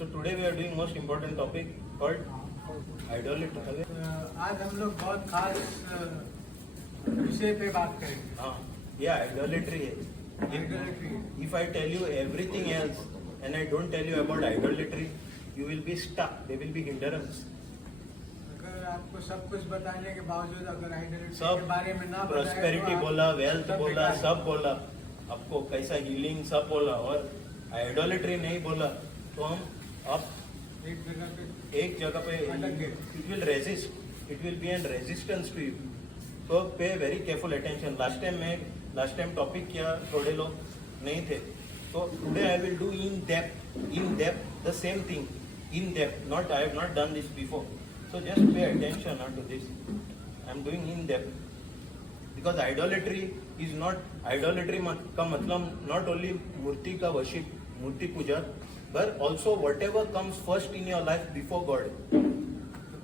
So today we are doing most important topic called idolatry. आज हम लोग बहुत खास विषय पे बात करेंगे। हाँ, ये idolatry है. Idolatry. If I tell you everything else and I don't tell you about idolatry, you will be stuck. There will be hindrance. अगर आपको सब कुछ बताने के बावजूद अगर आइडोलेट्री सब के बारे में ना prosperity बोला, wealth बोला, सब बोला, आपको कैसा healing सब बोला और idolatry नहीं बोला, तो हम अब एक जगह पे it will resist. It will be an resistance to you. So pay very careful attention. Last time topic किया थोड़े लोग नहीं थे. So today I will do in depth the same thing. In depth. Not I have not done this before. So just pay attention to this. I am doing in depth. Because idolatry का मतलब not only मूर्ति का worship, Murthy Puja, but also whatever comes first in your life before God. तो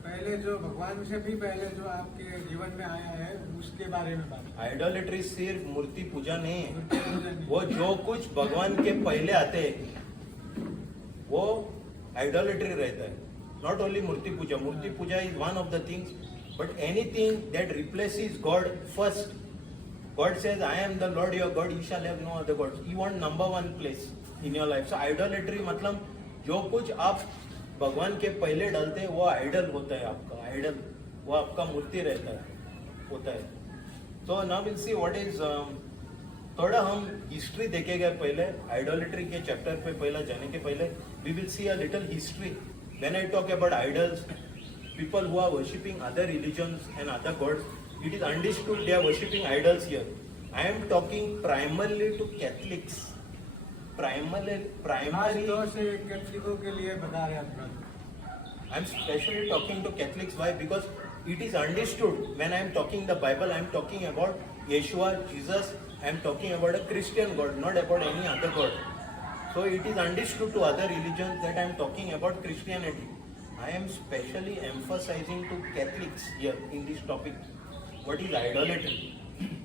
पहले जो भगवान से भी पहले जो आपके जीवन में आया है उसके बारे में बात। आइडोलेट्री सिर्फ मूर्ति पूजा नहीं है, मूर्ति पूजा नहीं। वो जो कुछ भगवान के पहले आते हैं वो आइडोलेट्री रहता है. नॉट ओनली मूर्ति पूजा is one of the things, but anything that replaces God first. God says I am the Lord your God, you shall have no other gods. You want number one place in your life. So idolatry मतलब जो कुछ आप भगवान के पहले डालते हैं वो आइडल होता है. आपका आइडल वो आपका मूर्ति रहता है होता है. तो now will see what is. थोड़ा हम हिस्ट्री देखेंगे पहले आइडोलेट्री के चैप्टर पे. पहला जाने के पहले we will see a little history. When I talk about idols, people who are worshipping other religions and other gods, it is understood they are worshipping idols here. I am talking primarily to Catholics. Primary. तौर से कैथलिकों के लिए बता रहे हैं. I am specially talking to Catholics. Why? Because it is understood when I am talking the Bible, I am talking about Yeshua, Jesus. I am talking about a Christian God, not about any other God. So it is understood to other religions that I am talking about Christianity. I am specially emphasizing to Catholics here in this topic. What is idolatry?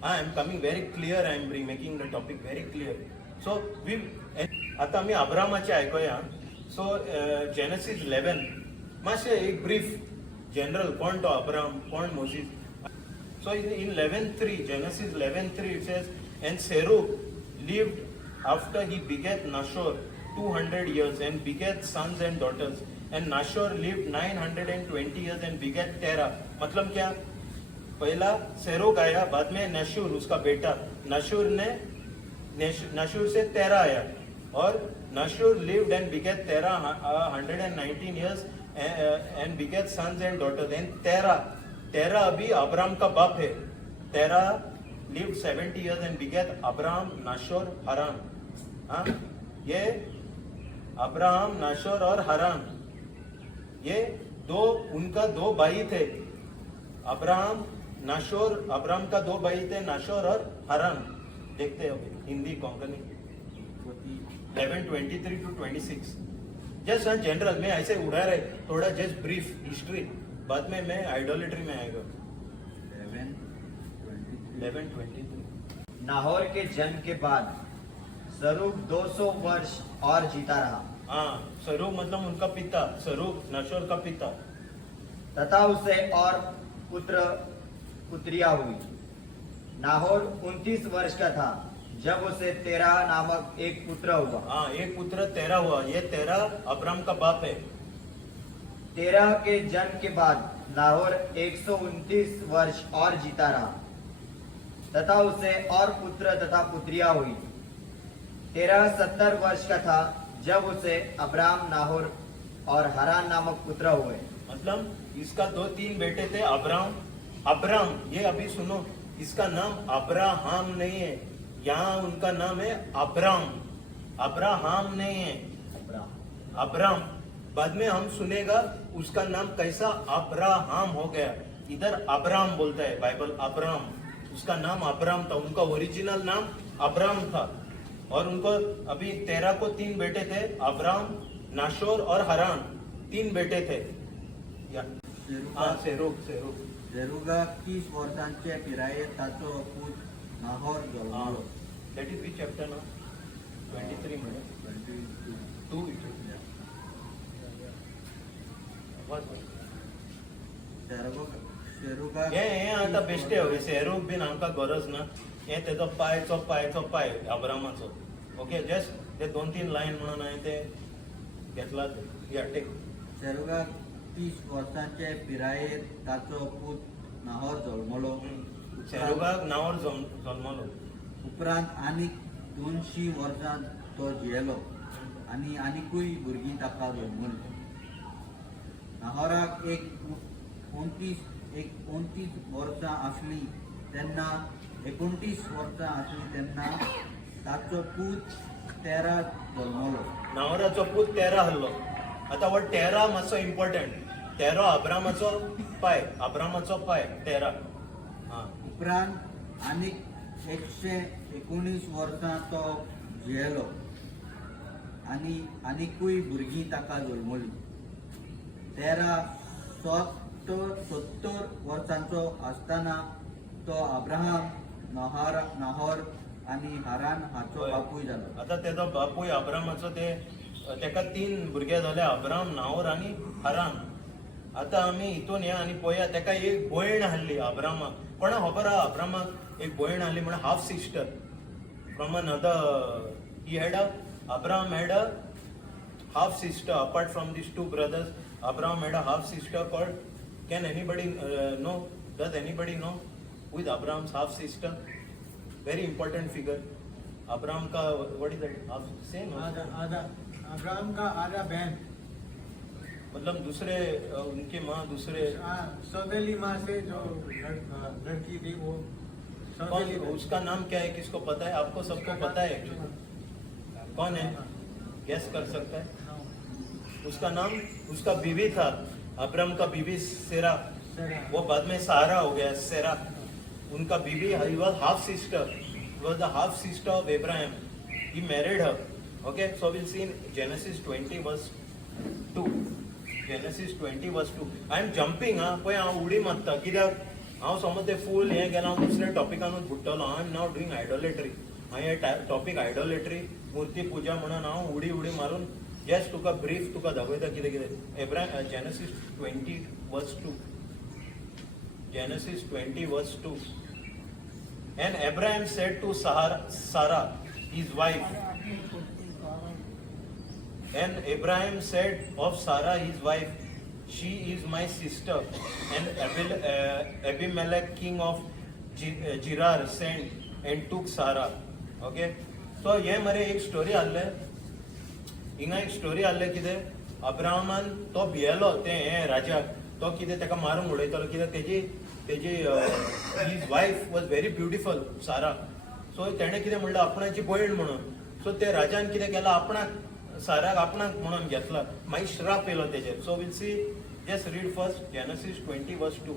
I am coming very clear. I am making the topic very clear. So आता आम्ही अब्रामाचे ऐकूया. सो genesis 11 मातशें एक brief general कोण तो Abram, कोण Moses. So in 11:3, Genesis 11:3 it says, and Serug lived after he begat Nashor 200 years and begat sons and daughters. And Nashor lived 920 years and begat Terah. मतलब क्या? पहला सेरोग आया, बाद में नशूर उसका बेटा. नशूर से तेरा आया और नशूर lived and begat Terah 119 years and begat sons and daughters. And Terah अभी अब्राम का बाप है. Terah lived 70 years and begat Abraham, Nashor, Haran. हाँ, ये अब्राहम, नाशोर और हरान, ये उनका दो भाई थे. अब्राहम का दो भाई थे, नाशोर और हरान. देखते हो Hindi Konkani 11:23 to 26. Just general में ऐसे उड़ा रहे थोड़ा. जस्ट ब्रीफ हिस्ट्री, बाद में मैं आइडोलेट्री में आएगा. 11:23. नाहोर के जन्म के बाद सरूग 200 वर्ष और जीता रहा. हाँ, सरूग मतलब उनका पिता, सरूग नाशोर का पिता. तथा उसे और पुत्रियां हुई. नाहोर 29 वर्ष का था जब उसे तेरह नामक एक पुत्र हुआ. हाँ, एक पुत्र तेरह हुआ. ये तेरह अब्राम का बाप है. तेरह के जन्म के बाद नाहोर 129 वर्ष और जीता रहा. तथा उसे और पुत्र तथा पुत्रियां हुई. तेरह 70 वर्ष का था जब उसे अब्राम, नाहोर और हरान नामक पुत्र हुए. मतलब इसका 2-3 बेटे थे. अब्राम, ये अभी सुनो, इसका नाम अब्राहम नहीं है. यहाँ उनका नाम है अब्राहम नहीं है, अब्राम. बाद में हम सुनेगा उसका नाम कैसा अब्राहम हो गया. इधर अब्राम बोलता है बाइबल, अब्राम. उसका नाम अब्राम था. उनका ओरिजिनल नाम अब्राम था. और उनको अभी 13 को 3 बेटे थे, अब्राम, नाशोर और हरान. 3 बेटे थे. सेरुगा 30 वर्षांचे पिराये ताचो पूत Nahor जल्मलो. That is which chapter now? 23 मध्ये 2 it is. शेरुगा हे आतां बेश्टे हवे सेरूक बीन आमकां गरज ना हे तेजो पायचो पाय अब्रामाचो ओके जस्ट ते 2-3 लायन म्हणून हांवें ते घेतला या टेक शेरुगा 30 वर्सांचे पिरायेर ताचो पूत नाहोर जल्मलो. सेरूगाक नांवार जल्मलो उपरांत आनीक 200 वर्सां तो जियेलो आनी आनिकूय भुरगीं ताका जल्मली. नाहोराक एक 29 वर्सां आसली तेन्ना 29 वर्सां आसली तेन्ना ताचो पूत 13 जल्मलो. नाहोराचो पूत 13 आहलो. आतां हो 13 मातसो इम्पॉर्टंट 13 अब्रामाचो पाय 13 हां उपरांत आनीक 119 वर्सां तो जियेलो आनी आनिकूय भुरगीं ताका जल्मली. 70 वर्सांचो आसतना तो अब्राहम नाहोर आनी हारान हाचो बापूय जालो. आतां तेजो बापूय अब्रामाचो तेका 3 भुरगे जाले अब्राम नाहोर आनी हारान. आतां आमी हितून या आनी पळोवया तेका एक भयण आहली अब्रामाक. कोणा खबर आहा अब्रामाक एक भयण आहली म्हण half sister from another he had Abraham had a half sister apart from these 2 brothers. Abraham had a half sister called, can anybody know, does anybody know who is Abraham's half sister? Very important figure. Abraham का what is that half same आधा Abraham का आधा बहन मतलब दूसरे उनके माँ दूसरे सौतेली माँ से जो लड़की थी वो सौतेली कौन उसका नाम क्या है किसको पता है आपको सबको पता है actually कौन है गैस कर सकता है उसका नाम उसका बीवी था अब्राम का बीवी सेरा वो बाद में सारा हो गया सेरा उनका बीवी he was half sister was the half sister of Abraham. He married her. Okay, so we'll see in Genesis 20 verse 2. Genesis 20 verse 2. I am jumping पण हांव उडी मारता कित्याक हांव समज ते फूल हें गेलो हांव दुसऱ्या टॉपिकानूच बुडटलो. I am now doing आयडोलेट्री. हांवें टॉपिक आयडोलेट्री मूर्ती पुजा म्हणून हांव उडी मारून जस्ट तुका ब्रीफ तुका दाखयता कितें कितें. Genesis 20 verse 2. Genesis 20 verse 2. And Abraham said to Sarah, his wife, and Abraham said of Sarah, his wife, she is my sister. And Abimelech, king of Gerar, sent and took Sarah. Okay? So, ये मरे एक story आले. हिंगा एक story आले कितें अब्राहमान तो भियेलो ते हे राजाक तो कितें तेका मारून उडयतलो कित्याक तेजी his wife was very beautiful सारा. सो तेणे कितें म्हणलें आपणाची भयण म्हणून. सो ते राजान कितें केलां आपणाक साराक आपणाक म्हणून घेतला मागीर श्राप येयलो तेजेर. So will see just read first Genesis 20 verse 2.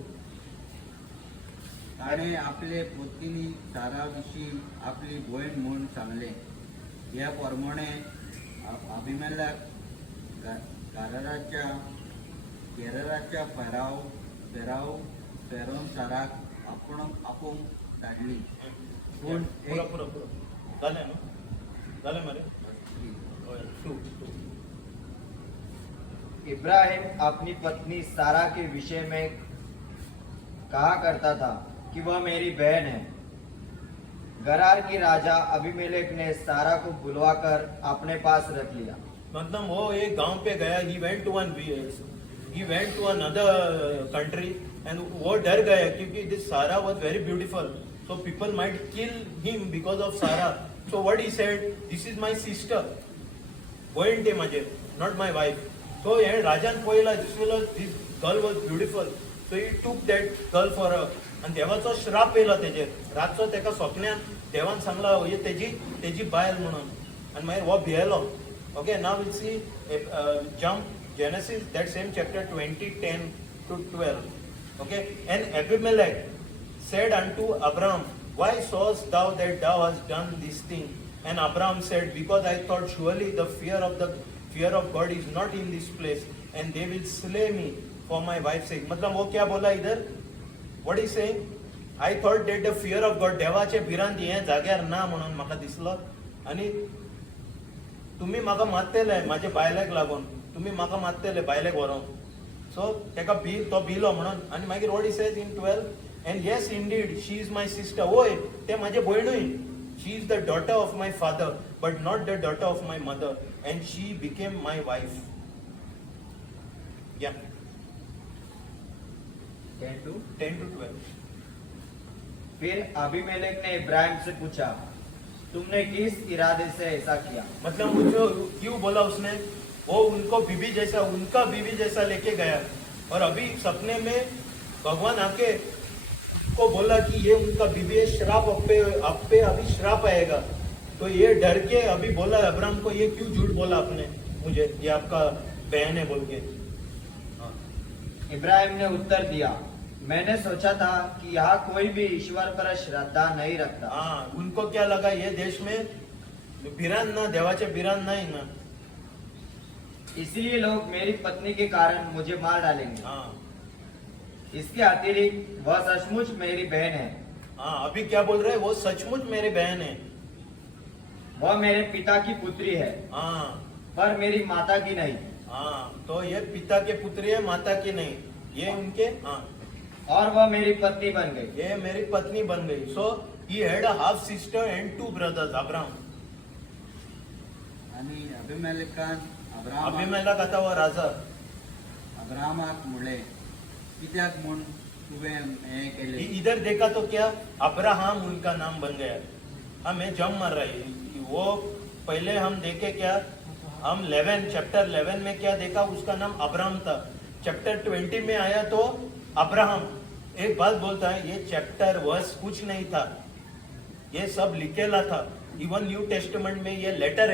ताणें आपले पत्नी सारा विशीं आपली भयण म्हूण सांगलें. ह्या प्रमाणे अभिमेलेक गेराराच्या फेरोन साराक आपूण धाडली. पूण पुरो जालें न्हू जालें मरे. इब्राहिम अपनी पत्नी सारा के विषय में कहा करता था कि वह मेरी बहन है. गरार की राजा अबीमेलेक ने सारा को बुलवाकर अपने पास रख लिया. मतलब वो एक गांव पे गया. he went to another country and वो डर गया क्योंकि this Sarah was very beautiful, so people might kill him because of Sarah. So what he said, this is my sister, भयण ते माझे, not my wife. So हे राजान पळयला this girl was beautiful, so he took that girl for her. आणि देवाचो श्राप येयलो तेजेर. रातचो तेका स्वप्न्यान देवान सांगला हे तेजी बायल म्हणून आणि मागीर हो भियेलो. Okay, now we'll see jump Genesis, that same chapter 20, 10 to 12. Okay, and Abimelech said unto Abram, why sawest thou that thou hast done this thing? And Abram said, because I thought surely the fear of God is not in this place, and they will slay me for my wife's sake. मतलब वो क्या बोला इधर? What is saying? I thought that the fear of God, देवाचे भिरांत हे जाग्यार ना म्हणून म्हाका दिसलो. आणि तुम्ही म्हाका मारतले माझे बायलेक लागून. तुम्ही म्हाका मारतले बायलेक व्हरोन. सो तेका तो भिलो म्हणून आनी मागीर what he says in 12 and yes indeed she is my sister वोय ते म्हाजे भयणूय she is the daughter of my father but not the daughter of my mother and she became my wife या 10 to 10 to 12 फिर Abimelech ने इब्राहिम से पूछा, तुमने किस इरादे से ऐसा किया? मतलब मुझे क्यों बोला उसने वो उनको बीवी जैसा उनका बीवी जैसा लेके गया और अभी सपने में भगवान आके को बोला कि ये उनका बीवी है श्राप आप पे अभी श्राप आएगा तो ये डर के अभी बोला अब्राहम को ये क्यों झूठ बोला आपने मुझे ये आपका बहन है बोल के हाँ। इब्राहिम ने उत्तर दिया, मैंने सोचा था कि यहाँ कोई भी ईश्वर पर श्रद्धा नहीं रखता। हाँ उनको क्या लगा ये देश में बिरान ना देवाचे बिरान नहीं ना इसलिए लोग मेरी पत्नी के कारण मुझे मार डालेंगे। हाँ इसके अतिरिक्त वह सचमुच मेरी बहन है। हाँ अभी क्या बोल रहे हैं वो सचमुच मेरी बहन है वह मेरे पिता की पुत्री है हाँ पर मेरी माता की नहीं। हाँ तो ये पिता के पुत्री है माता की नहीं ये उनके हाँ और वह मेरी पत्नी बन गई। ये मेरी पत्नी बन गई so he had a half sister and 2 brothers Abraham आणि अभिमेलेकान अभिमेलेक आता वो राजा अब्रामाक म्हणले कित्याक म्हूण तुवें हें केलें इधर देखा तो क्या अब्राहम उनका नाम बन गया हमें जम मर रहा है वो पहले हम देखे क्या हम 11 चैप्टर 11 में क्या देखा उसका नाम अब्राहम था चैप्टर 20 में आया तो अब्राहम एक बात बोलता है ये चैप्टर वर्स कुछ नहीं था ये सब लिखेला था इवन न्यू टेस्टमेंट में ये लेटर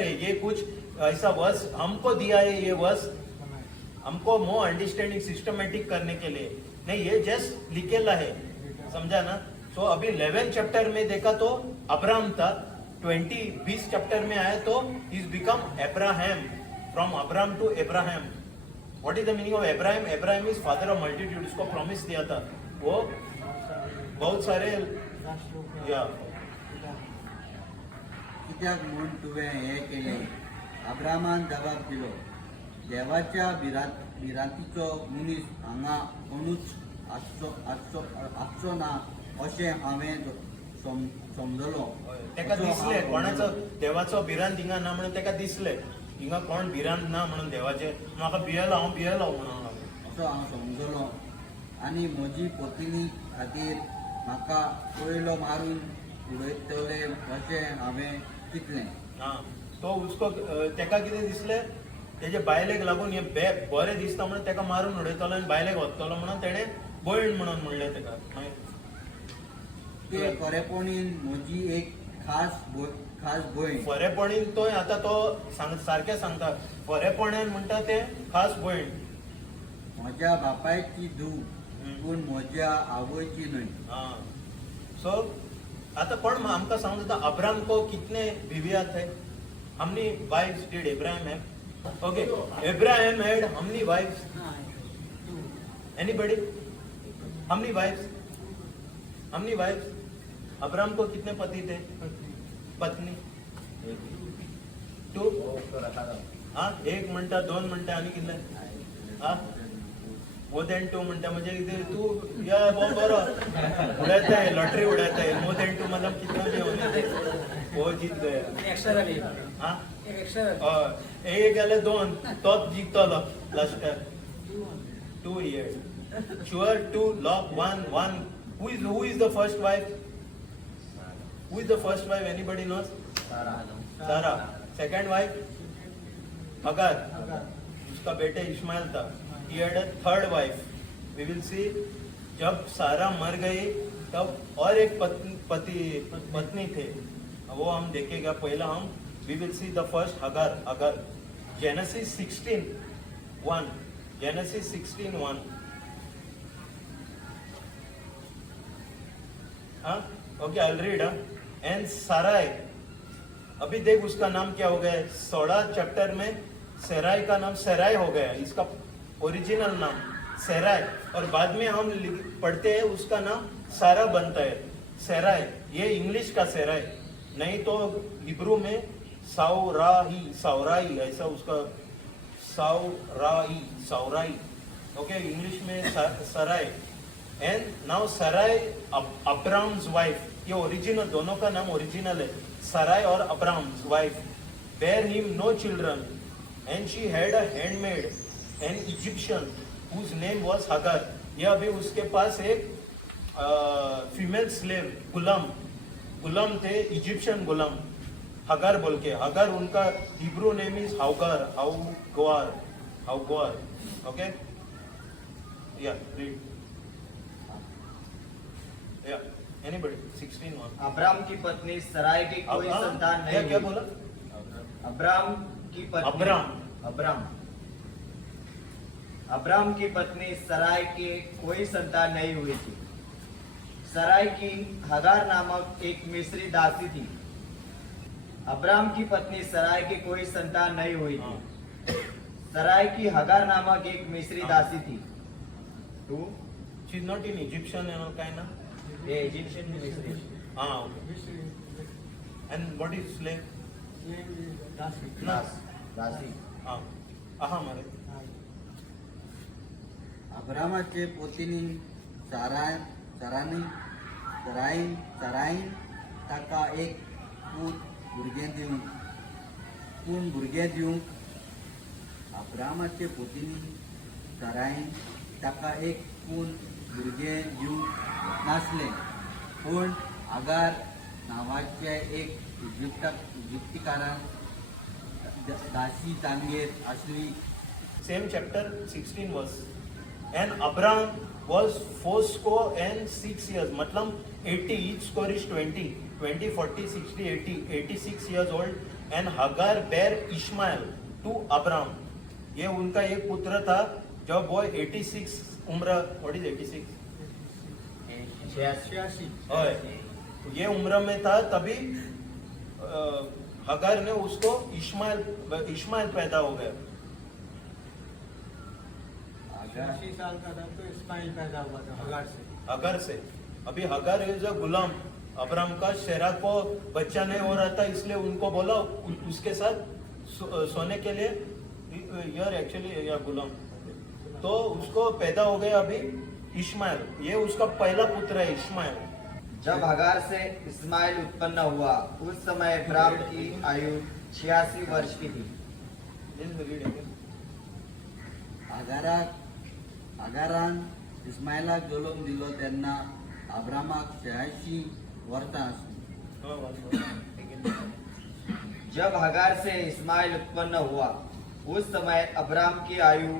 है ये कुछ ऐसा वर्स हमको दिया है ये वर्स हमको मोर अंडरस्टैंडिंग सिस्टमेटिक करने के लिए नहीं ये जस्ट लिखेला है समझा ना तो अभी 11 चैप्टर में देखा तो अब्राहम था 20 चैप्टर में आया तो is become Abraham from Abraham to Abraham what is the meaning of Abraham Abraham is father of multitude उसको प्रॉमिस दिया था वो बहुत सारे या कित्याक म्हूण तुवें हें केलें अब्रामान जबाब दिलो देवाच्या बिरांतीचो मनीस हांगा कोणूच आसचो ना अशें हांवें समजलो तेका दिसले कोणाचो देवाचो भिरांत हिंगा ना म्हणून तेका दिसले हिंगा कोण भिरांत ना म्हणून देवाचे म्हाका भियेलो हांव म्हणून असो हांव समजलो आनी म्हजी पत्नी खातीर म्हाका पयलो मारून उडयतले अशें हांवें चिंतलें हा तो उसको तेका कितें दिसले तेजे बायलेक लागून हे बरें दिसता म्हणून तेका मारून उडयतलो आनी बायलेक व्हरतलो म्हणून तेणें भयण म्हणून म्हणलें तेका ते खरेपणीन म्हजी एक खास भयण खरेपणीन तो आतां तो सारकें सांगता खरेपणान म्हणटा ते खास भयण म्हज्या बापायची धूव पूण म्हज्या आवयची न्हय हाँ सो आता कौन हमका समझ देता अब्राहम को कितने बीवियां थे हमनी वाइफ्स डिड इब्राहिम है ओके इब्राहिम हैड हमनी वाइफ्स एनीबॉडी हमनी वाइफ्स अब्राहम को कितने पति थे पत्नी 2 हाँ 1 म्हणटा 2 म्हणटा आणि कितले हाँ मोर देन 2 म्हणता म्हणजे इथे तू या बरो उड़ाता है लॉटरी उड़ाता है मोर देन 2 मतलब कितना भी होने दे वो जीत गया एक्स्ट्रा झाली हाँ एक एक्स्ट्रा एक गेले 2 तोच जिंकतलो last 2 years sure 2 lock 1 who is the first wife anybody knows Sarah second wife Hagar उसका बेटे इस्माइल था he had a third wife we will see जब सारा मर गई तब और एक पत्नी थे वो हम देखेगा पहला हम we will see the first Hagar Genesis 16:1 Genesis 16:1 हाँ okay I'll read and Sarai अभी देख उसका नाम क्या हो गया 16 चैप्टर में सराय का नाम सराय हो गया इसका ओरिजिनल नाम सराय और बाद में हम पढ़ते हैं उसका नाम सारा बनता है सराय ये इंग्लिश का सराय नहीं तो हिब्रू में सावराई ऐसा उसका Saurai. Okay, English में Sarai. And now Sarai, Abram's wife. ये ओरिजिनल, दोनों का नाम ओरिजिनल है. Sarai और Abram's wife bear him no children, and she had a handmaid, an Egyptian, whose name was Hagar. ये अभी उसके पास एक फीमेल स्लेव गुलाम थे, इजिप्शियन गुलाम, हगर बोल के. हगर उनका हिब्रू नेम इज हाउगवार. ओके, या रीड. या एनीबॉडी 16 अब्राम की पत्नी सराय की कोई संतान नहीं क्या हुई। बोला? अब्राम की पत्नी अब्राम की पत्नी सराय की कोई संतान नहीं हुई थी। सराय की हगार नामक एक मिस्री दासी थी। अब्राम की पत्नी सराय की कोई संतान नहीं हुई थी। सराय की हगार नामक एक मिस्री दासी थी। To she is not in Egyptian and all kind ना. ये इजिप्शियन मिस्री हां, okay. And what is slave? दासी हां, मारे. अब्रामाचे पोतीनी सराईन ताका एक भुरगें दिवंक अब्रामाचे पोतीनी सराईन ताका एक भुरगें दिवंक नासलें, पूण आगार नांवाचे एक इजिप्तिकारान दासी तांगेर आसली. Same chapter 16 verse. And Abraham was fourscore and 6 years. मतलब 80, each score is 20, 40, 60, 80, 86 years old. And Hagar bare Ishmael to Abraham. ये उनका एक पुत्र था जब वो 86 उम्र. What is 86? 86 ये उम्र में था तभी हगार ने उसको इश्माइल पैदा हो गया. 86 साल का था तो इस्माइल पैदा हुआ था हगार से। अभी हगार इज अ गुलाम. अब्राम का शेरा को बच्चा नहीं हो रहा था, इसलिए उनको बोला उसके साथ सोने के लिए. यार एक्चुअली या गुलाम तो उसको पैदा हो गया अभी इश्माइल. ये उसका पहला पुत्र है इश्माइल. जब हगार से इस्माइल उत्पन्न हुआ उस समय अब्राम की आयु 86 वर्ष की थी। आगारान इस्माइलाक जन्म दिलो तेन्ना अब्रामाक 86 वर्सां आसली. जब हगार से इस्माइल उत्पन्न हुआ उस समय अब्राम की आयु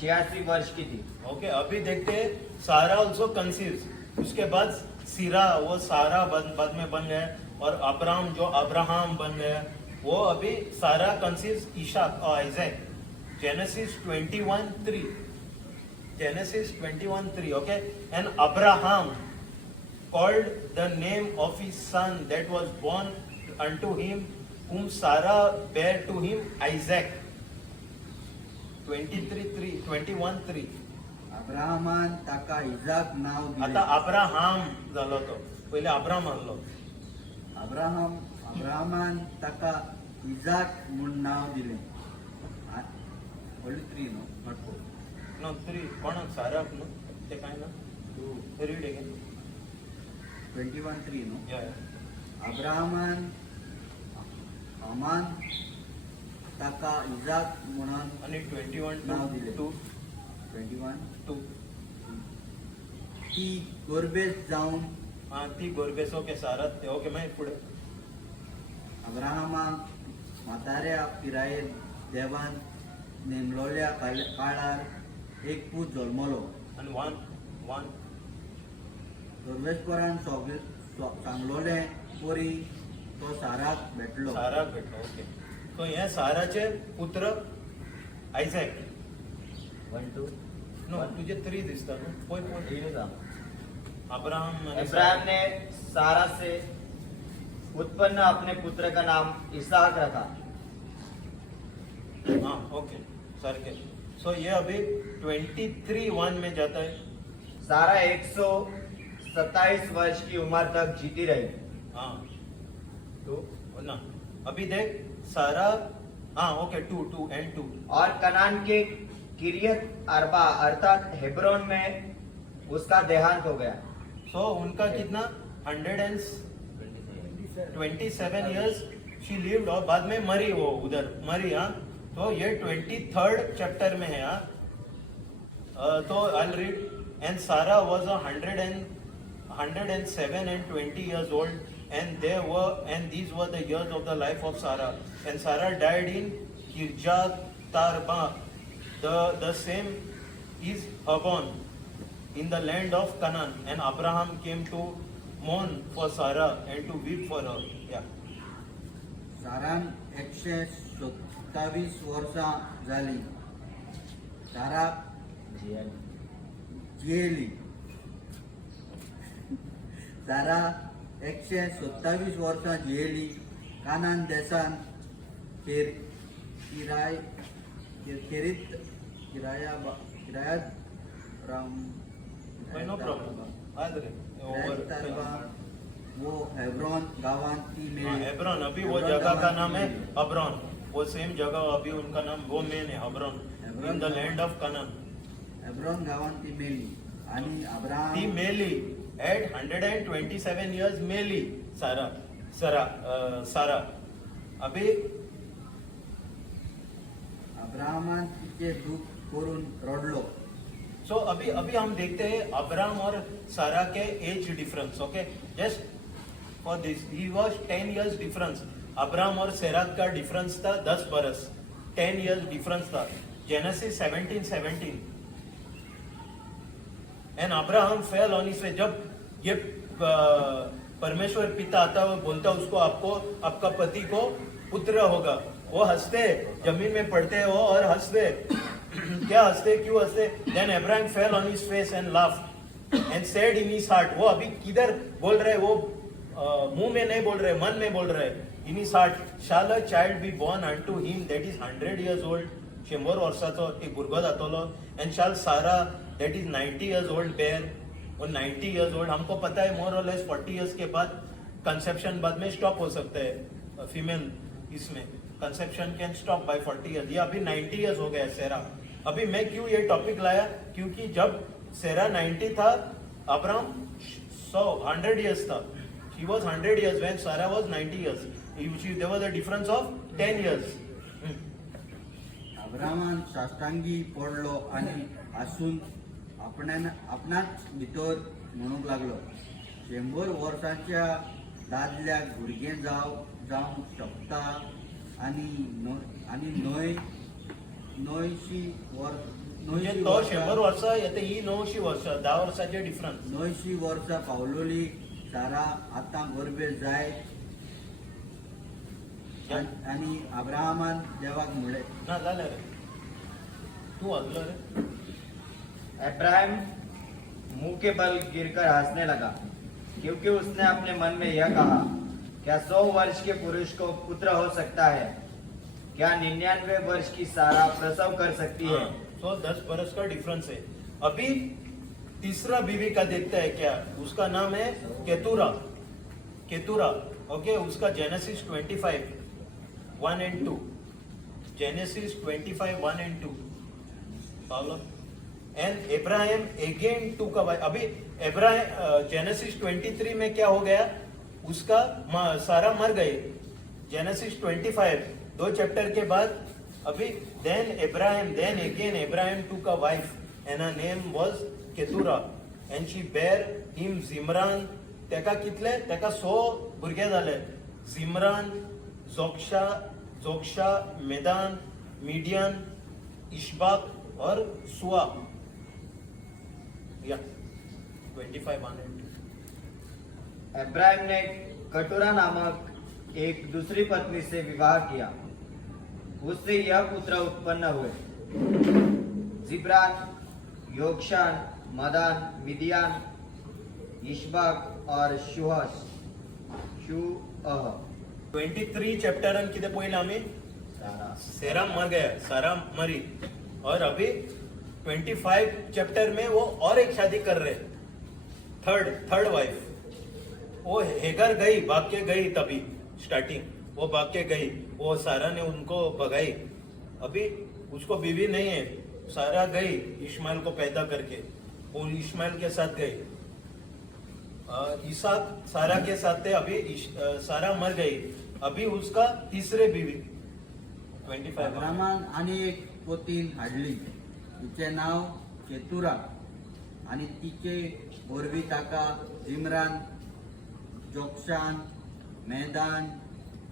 86 वर्ष की थी. ओके, अभी देखते हैं सारा ऑल्सो कंसीव्स. उसके बाद सीरा वो सारा बाद में बन गया और अब्राम जो अब्राहम बन गया वो अभी सारा कंसीव्स ईशाक और Isaac. Genesis 21:3. Genesis 21:3. Okay, and Abraham called the name of his son that was born unto him, whom Sarah bare to him, Isaac. 21:3. अब्राहमान ताका इजाक नाव आता दिले. अब्राहम झालो तो, पहिले अब्राम आलो. अब्राहमान ताका इजाक म्हूण नाव दिलें. only 3 not 4. No, 3. कोण सारा न्हू ते काय ना. Read again. 21:3 नो. या अब्राहमान ताका इजाक म्हणून आणि 21 नाव दिले. 2. 21 ती गोरबेस जावन ती गोरबेस. ओके, सारा ते. ओके, मागीर पुढे. अब्राहमाक म्हाताऱ्या पिरायेर देवान नेमलोल्या काळार एक पूत जल्मलो. आणि 1 सर्वेस्परान सांगलोले पोरी तो साराक भेटलो. साराक भेटलो. ओके, तो हे साराचे पुत्र आयझॅक. 1 2 नो, तुझे 3 दिसतात. पोय अब्राहम आणि इब्राहिम ने सारा से उत्पन्न अपने पुत्र का नाम इसहाक रखा. हाँ, ओके, सारखे. सो ये अभी 23:1 में जाता है. सारा 127 वर्ष की उम्र तक जीती रही. हाँ, तो ना अभी देख सारा हाँ ओके 2 and 2. और कनान के किरियत अरबा अर्थात हेब्रोन में उसका देहांत हो गया। So उनका कितना 127 years she lived और बाद में मरी, वो उधर मरी। हाँ तो ये 23rd चैप्टर में है। हाँ तो I'll read. And Sarah was 107 and 20 years old, and these were the years of the life of Sarah. And Sarah died in Kirjat Tarba. The same is Hebron in the land of Canaan. And Abraham came to mourn for Sarah and to weep for her. Yeah. सारान 127 वर्षा झाली. सारा जियेली. सारा 127 वर्षा जियेली. कानान देशान किरायात Ram No problem. वो Hebron गावान ती मेली. Hebron, अभी वो जगह का नाम है हब्रोन. वो सेम जगह अभी उनका नाम वो मेन है Hebron. In the land of Canaan. Hebron गावान ती मेली. आणि ती अब्राहम मेली at 127 years मेली सारा. अभी अब्राहमान तिचे दुःख करून रडलो. सो अभी हम देखते हैं अब्राहम और सारा के age difference. Okay just for this he was 10 years difference. Abraham और सेरात का डिफरेंस था 10 बरस. 10 years डिफरेंस था. Genesis 17:17. And Abraham fell on his face. जब ये परमेश्वर पिता आता है बोलता उसको आपको आपका पति को पुत्र होगा, वो हंसते जमीन में पड़ते हो और हंसते. क्या हंसते, क्यों हंसते? Then Abraham fell on his face and laughed and said in his heart. वो अभी किधर बोल रहे, वो मुंह में नहीं बोल रहे, मन में बोल रहे. In his heart shall a child be born unto him that is 100 years old. 100 वर्षाचो एक भुरगो जातलो. And shall Sarah that is 90 years old bear. और 90 years old हमको पता है मोर और लेस 40 years के बाद कंसेप्शन बाद में स्टॉप हो सकता है फीमेल. इसमें conception can stop by 40 years. ये अभी 90 years हो गया सेरा. अभी मैं क्यों ये टॉपिक लाया, क्योंकि जब सेरा 90 था अब्राहम 100 years था. She was 100 years when Sarah was 90 years. There was a difference of 10 years. अब्राहमान साष्टांगी पडलो आणि हसून आपणाच भितर म्हणूक लागलो, 100 वर्षांच्या दादल्याक भुरगें जावंक शकता आणि 90 म्हणजे तो 100 वर्ष येते, ही 90 वर्ष, 10 वर्षाचे डिफरन्स. 90 वर्षा पावलोली सारा आता गरबे जाय. आणि अब्राहमान देवाक म्हळे ना झालं रे, तू वाजलं रे. अब्राहम मुंह के बल गिरकर हंसने लगा, क्योंकि उसने अपने मन में यह कहा, क्या 100 वर्ष के पुरुष को पुत्र हो सकता है? क्या 99 वर्ष की सारा प्रसव कर सकती है? तो 10 बरस का डिफरेंस है. अभी तीसरा बीवी का देखता है क्या, उसका नाम है केतुरा. ओके, उसका genesis 25:1 and 2. Genesis 25:1 and 2. Follow. And Ibrahim again 2 का भाई. अभी इब्राहिम जेनेसिस 23 में क्या हो गया, उसका सारा मर गए. जेनेसिस 25 2 चैप्टर के बाद अभी देन अगेन इब्राहिम टू का wife and her name was Keturah and she bore him Zimran. तेका कितले, तेका 100 भुरगे जाले. जिमरान, जोक्शा, मेदान, मीडियन, इशबाक और सुआ. या 25:1 and 2. अब्राहम ने कटुरा नामक एक दूसरी पत्नी से विवाह किया. उससे यह पुत्र उत्पन्न हुए, जिब्रान, योक्षान, मदान, मिदियान, इशबाक और शुअह. 23 चॅप्टरान किती पळयला आम्ही, सेरा मर गया, सारा मरी. और अभी 25 चैप्टर में वो और एक शादी कर रहे, थर्ड वाइफ. वो हेगर गई, भाग के गई तभी स्टार्टिंग. वो भाग के गई, वो सारा ने उनको भगाई। अभी उसको बीवी नहीं है, सारा गई इस्माइल को पैदा करके, वो इस्माइल के साथ गई। इसहाक सारा के साथ थे, अभी सारा मर गई, अभी उसका तीसरे बीवी 25 अब्रामान आणि एक पोतीन हाडली, तिचे नाव केतुरा, आणि तिचे वरवीं ताका जिमरान, जोक्षान, मैदान,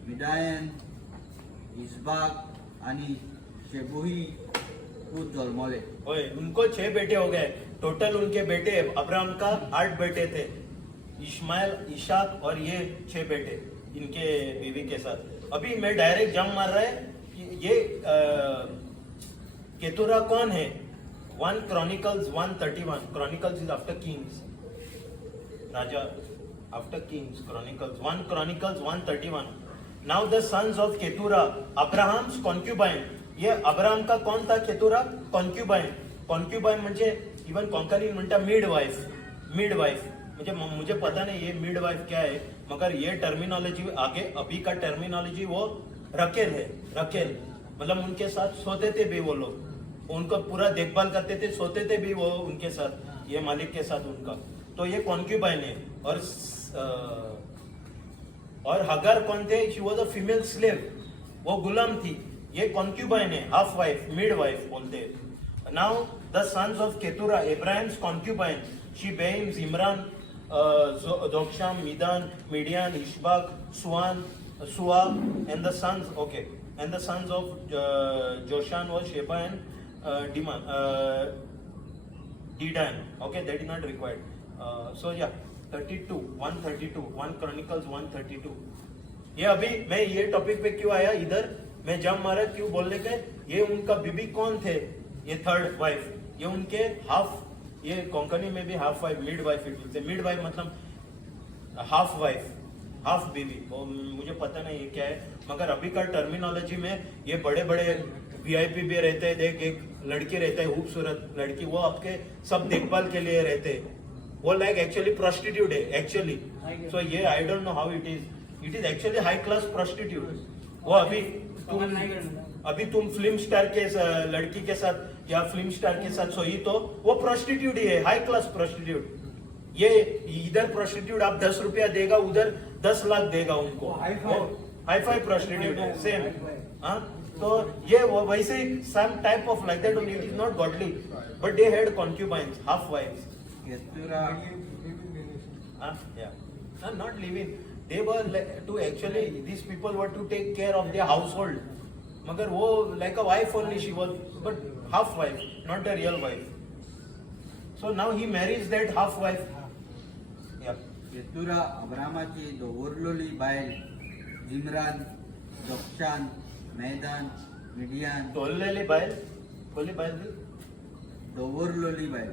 मिडायन, इस्बाक आणि शेबुही पूत जन्मले। ओए, उनको 6 बेटे हो गए टोटल। उनके बेटे अब्राहम का 8 बेटे थे, इस्माइल, इशाक और ये 6 बेटे इनके बीवी के साथ। अभी मैं डायरेक्ट जंप मार रहा है कि ये केतुरा कौन है? 1 Chronicles 1:31। Chronicles is after Kings, Raja after Kings, Chronicles 1 Chronicles 1:31। Now the sons of Ketura, Abraham's concubine। ये अब्राहम का कौन था? केतुरा कॉन्क्यूबाइन। कॉन्क्यूबाइन म्हणजे इवन कोंकणी म्हणता मिडवाइफ। मिडवाइफ म्हणजे मुझे पता नहीं ये मिडवाइफ क्या है, मगर ये टर्मिनोलॉजी आगे अभी का टर्मिनोलॉजी वो रकेल है। रकेल मतलब उनके साथ सोते थे भी वो लोग, उनको पूरा देखभाल करते थे, सोते थे भी वो उनके साथ, ये मालिक के साथ उनका। तो ये कॉन्क्यूबाइन है। और हगर कौन थे? She was a female slave, वो गुलाम थी। ये कॉन्क्यूबाइन है, हाफ वाइफ, मिड वाइफ बोलते हैं। Now the sons of Keturah, Abraham's concubine, she became Zimran, Zokshan, Midan, Midian, Ishbak, Suah, and the sons, okay, and the sons of Joshan was Sheba and Dedan. Okay, that is not required. So yeah, 32, 132, 1 Chronicles 1:32। ये अभी मैं ये topic पे क्यों आया इधर, मैं जब मारा क्यों बोलने के, ये उनका बीबी कौन थे? ये थर्ड वाइफ, ये उनके हाफ, ये कोंकणी में भी half wife, mid wife it बोलते। मिड वाइफ मतलब हाफ वाइफ, हाफ बीवी। वो मुझे पता नहीं ये क्या है, मगर अभी का टर्मिनोलॉजी में ये बड़े बड़े वीआईपी भी रहते हैं। देख, एक लड़की रहते है, खूबसूरत लड़की, वो आपके सब देखभाल के लिए रहते हैं, वो लाइक एक्चुअली प्रोस्टिट्यूट है एक्चुअली। सो ये I don't know how it is actually high class prostitute. वो अभी तुम फिल्म स्टार के लड़की के साथ या फिल्म स्टार के साथ सोई तो वो प्रोस्टिट्यूट ही है, हाई क्लास प्रोस्टिट्यूट। ये इधर प्रोस्टिट्यूट आप 10 रुपया देगा, उधर 10 लाख देगा उनको, हाई फाई प्रोस्टिट्यूट है सेम। हाँ, तो ये वैसे some type of like that, it is not godly, but they had concubines, half wifes. Keturah Not living, they were to actually, these people were to take care of their household, मगर वो like a wife only she was, but half wife, not the real wife। So now he marries that half wife। Yeah, केतुरा अब्रामाची दवरलेली बायल जिमरान, जोक्षान, मैदान, मिडियान, तोललेली बायल, कोली बायल दी, दवरलेली बायल,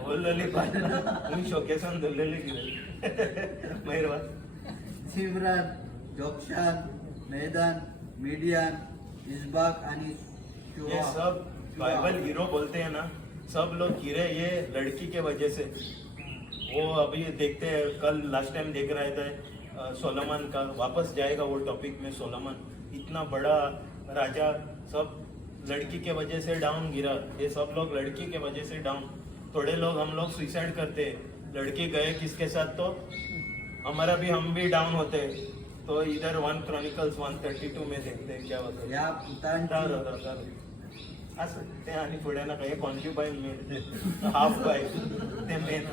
तोललेली बायल, तुम्ही शोकेसन तोललेली किती महिरवा। जिमरान, जोक्षान, मैदान, मिडियान, इस्बाक आणि ये सब बाइबल हीरो बोलते हैं ना, सब लोग हीरे ये लड़की के वजह से। वो अभी देखते हैं, कल लास्ट टाइम देख रहे थे सोलोमन का, वापस जाएगा वो टॉपिक में। सोलोमन इतना बड़ा राजा, सब लड़की के वजह से डाउन गिरा। ये सब लोग लड़की के वजह से डाउन। थोड़े लोग, हम लोग सुसाइड करते, लड़की गए किसके साथ तो हमारा भी, हम भी डाउन होते। तो इधर 1 Chronicles 1:32 में देखते हैं क्या होता है। या पुतांची असं ते आणि पुढे ना काही कॉन्क्युबाईन मेन, हाफ वाईफ ते मेन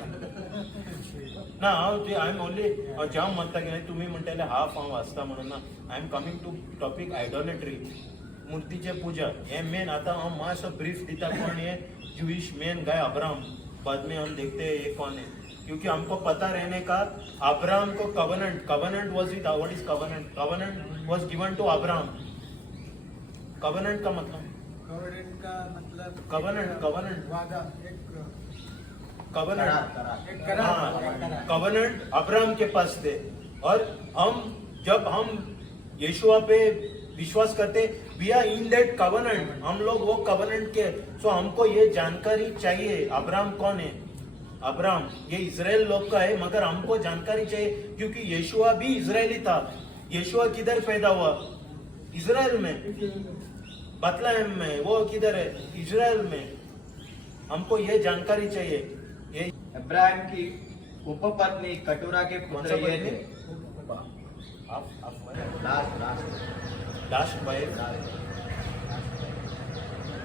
ना। आय एम ओनली जाम म्हणता की नाही, तुम्ही म्हणताले हाफ हांव वाचता म्हणून ना। I am coming to topic idolatry, मूर्तीचे पूजा, हे मेन। आता हम मास्टर ब्रीफ दिता कौन है, जूइश मेन गाय अब्राहम, बाद में हम देखते हैं ये कौन है, क्योंकि हमको पता रहने का। अब्राहम को covenant was with, what is covenant? Covenant was given to Abraham. Covenant का मतलब, कवनेंट वादा, कवनेंट अब्राहम के पास थे। और जब हम यीशुआ पे विश्वास करते, we are in that covenant, हम लोग वो कवनेंट के। सो हमको ये जानकारी चाहिए अब्राहम कौन है, अब्राहम ये इजराइल लोग का है, मगर हमको जानकारी चाहिए क्योंकि यीशुआ भी इजरायली था। यीशुआ किधर पैदा हुआ? इजराइल में, बतलहम में। वो किधर है? इजराइल में। हमको ये जानकारी चाहिए। ये इब्राहिम की उपपत्नी कटूरा के कौन पुत्र सा ये पत्नी? थे। आप लास्ट लास्ट वाइफ।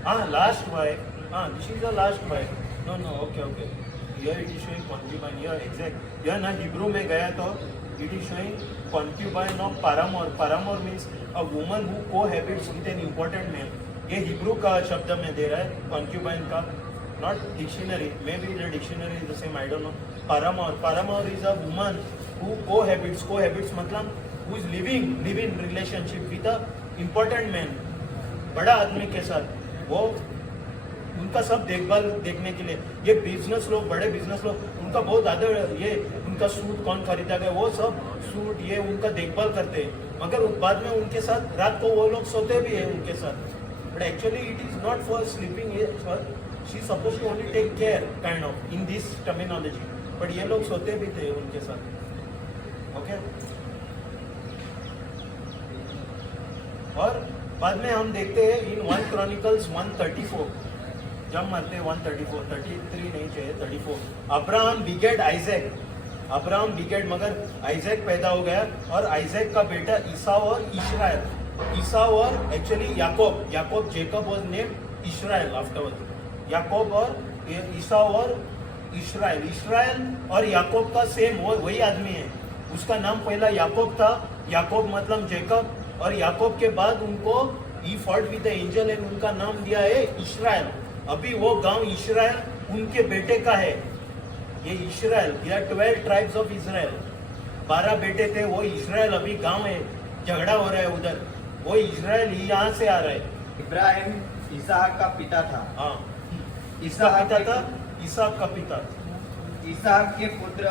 हाँ, लास्ट वाइफ। हाँ, this is the last wife. No no, okay okay. Here it is showing concubine. Here exact, यह ना हिब्रू में गया तो it is showing concubine of paramour. Paramour means a woman who cohabits with an important man. ये Hebrew का शब्द में दे रहा है कॉन्क्यूबाइन का, not dictionary. Maybe the dictionary is the same, I don't know. Paramour, paramour is a woman who cohabits. Cohabits मतलब who is living in relationship with a important man, बड़ा आदमी के साथ। वो उनका सब देखभाल देखने के लिए, ये बिजनेस लोग, बड़े बिजनेस लोग, उनका बहुत आदर, ये उनका सूट कौन खरीदा गया, वो सब सूट ये उनका देखभाल करते हैं। मगर बाद में उनके साथ रात को वो लोग सोते भी हैं उनके साथ, but actually it is not for sleeping. She suppose to only take care kind of in this terminology, but ये लोग सोते भी थे उनके साथ। ओके, और बाद में हम देखते हैं इन 1 क्रॉनिकल्स 134, जब मरते 134, 33 नहीं चाहिए, 34। Abraham बिगेट Isaac. अब्राहम बिगेट, मगर आइजैक पैदा हो गया और आइजैक का बेटा ईसाव और इश्राएल। ईसाव और actually Yakub, Yakub Jacob was named Israel afterward. Yakub और ईसाव और इश्राएल। इश्राएल और याकूब का सेम, वो वही आदमी है। उसका नाम पहला याकूब था, याकूब मतलब जेकब, और याकूब के बाद उनको he fought with the angel and उनका नाम दिया है इश्राएल। अभी वो गांव इश्राएल उनके बेटे का है। ये इश्राएल, या 12 ट्राइब्स ऑफ इजराइल, 12 बेटे थे, वो इश्राएल अभी गांव है। झगड़ा हो रहा है उधर, वो इश्राएल यहाँ से आ रहा है। इब्राहिम इसहाक का पिता था। हाँ, इसका पिता था, इसहाक का पिता। इसहाक के पुत्र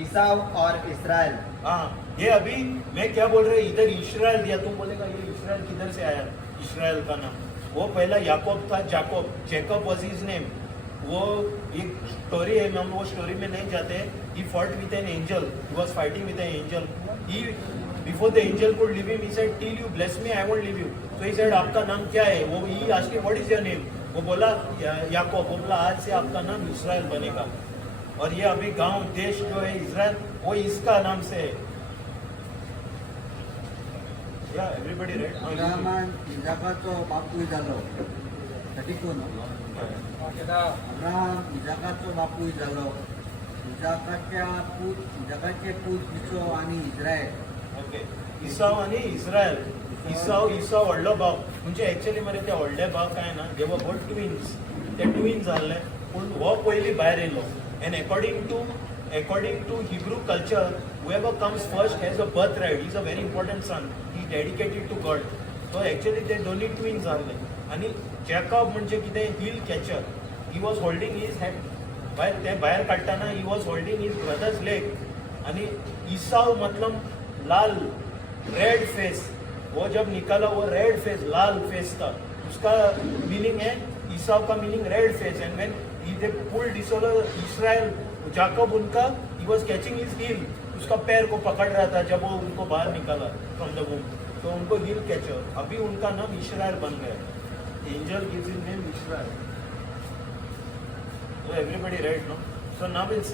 ईसाव और इस्राएल। हाँ, ये अभी मैं क्या बोल रहे, इधर इश्राएल दिया, तुम बोलेगा ये इश्राएल किधर से आया? इश्राएल का नाम, वो पहला याकूब था, Jacob, Jacob was his name. वो एक स्टोरी है, हम वो स्टोरी में नहीं जाते। He fought with an angel, he was fighting with an angel. He before the angel could leave him, he said till you bless me I won't leave you. So he said आपका नाम क्या है? वो he asked what is your name? वो बोला याकूब। वो बोला आज से आपका नाम इस्राएल बनेगा। और ये अभी गांव देश जो है इजराइल, वो इसका नाम से है। या एवरीबॉडी रेड? अब्राहमान इजाकाचो बापूय जालो, 32 न्हू? अब्राहम इजाकाचो बापूय जालो, इजाकाचे पूत इसो आणि इस्रायल। ओके, इसाव आणि इस्रायल। इसाव व्हडलो भाव, म्हणजे एक्चुअली मरे ते व्हडले भाव काय ना, दे वर बोथ ट्विन्स। ते ट्विन्स जाल्ले, पूण हो पयलीं भायर येयलो. And according to Hebrew culture, whoever comes first has a birthright. He's a very important son. He dedicated to God. So actually they दोन्ही twins आले. आणि जॅकब म्हणजे कितें? हिल catcher. He was holding his hand. बाहेर काढताना he was holding his brother's leg. आणि ईसाव मतलब लाल, red face. वो जब निकाला वो रेड फेस, लाल फेस था. उसका मीनिंग है, ईसाव का meaning red face. And when they pulled Israel, जाकब उनका, he was catching his heel, उसका पैर को पकड़ रहा था जब वो उनको बाहर निकाला from the womb, तो उनको heel catcher। अभी उनका नाम इस्राएल बन गया। Angel gives his name Israel। So everybody read, no? So now we'll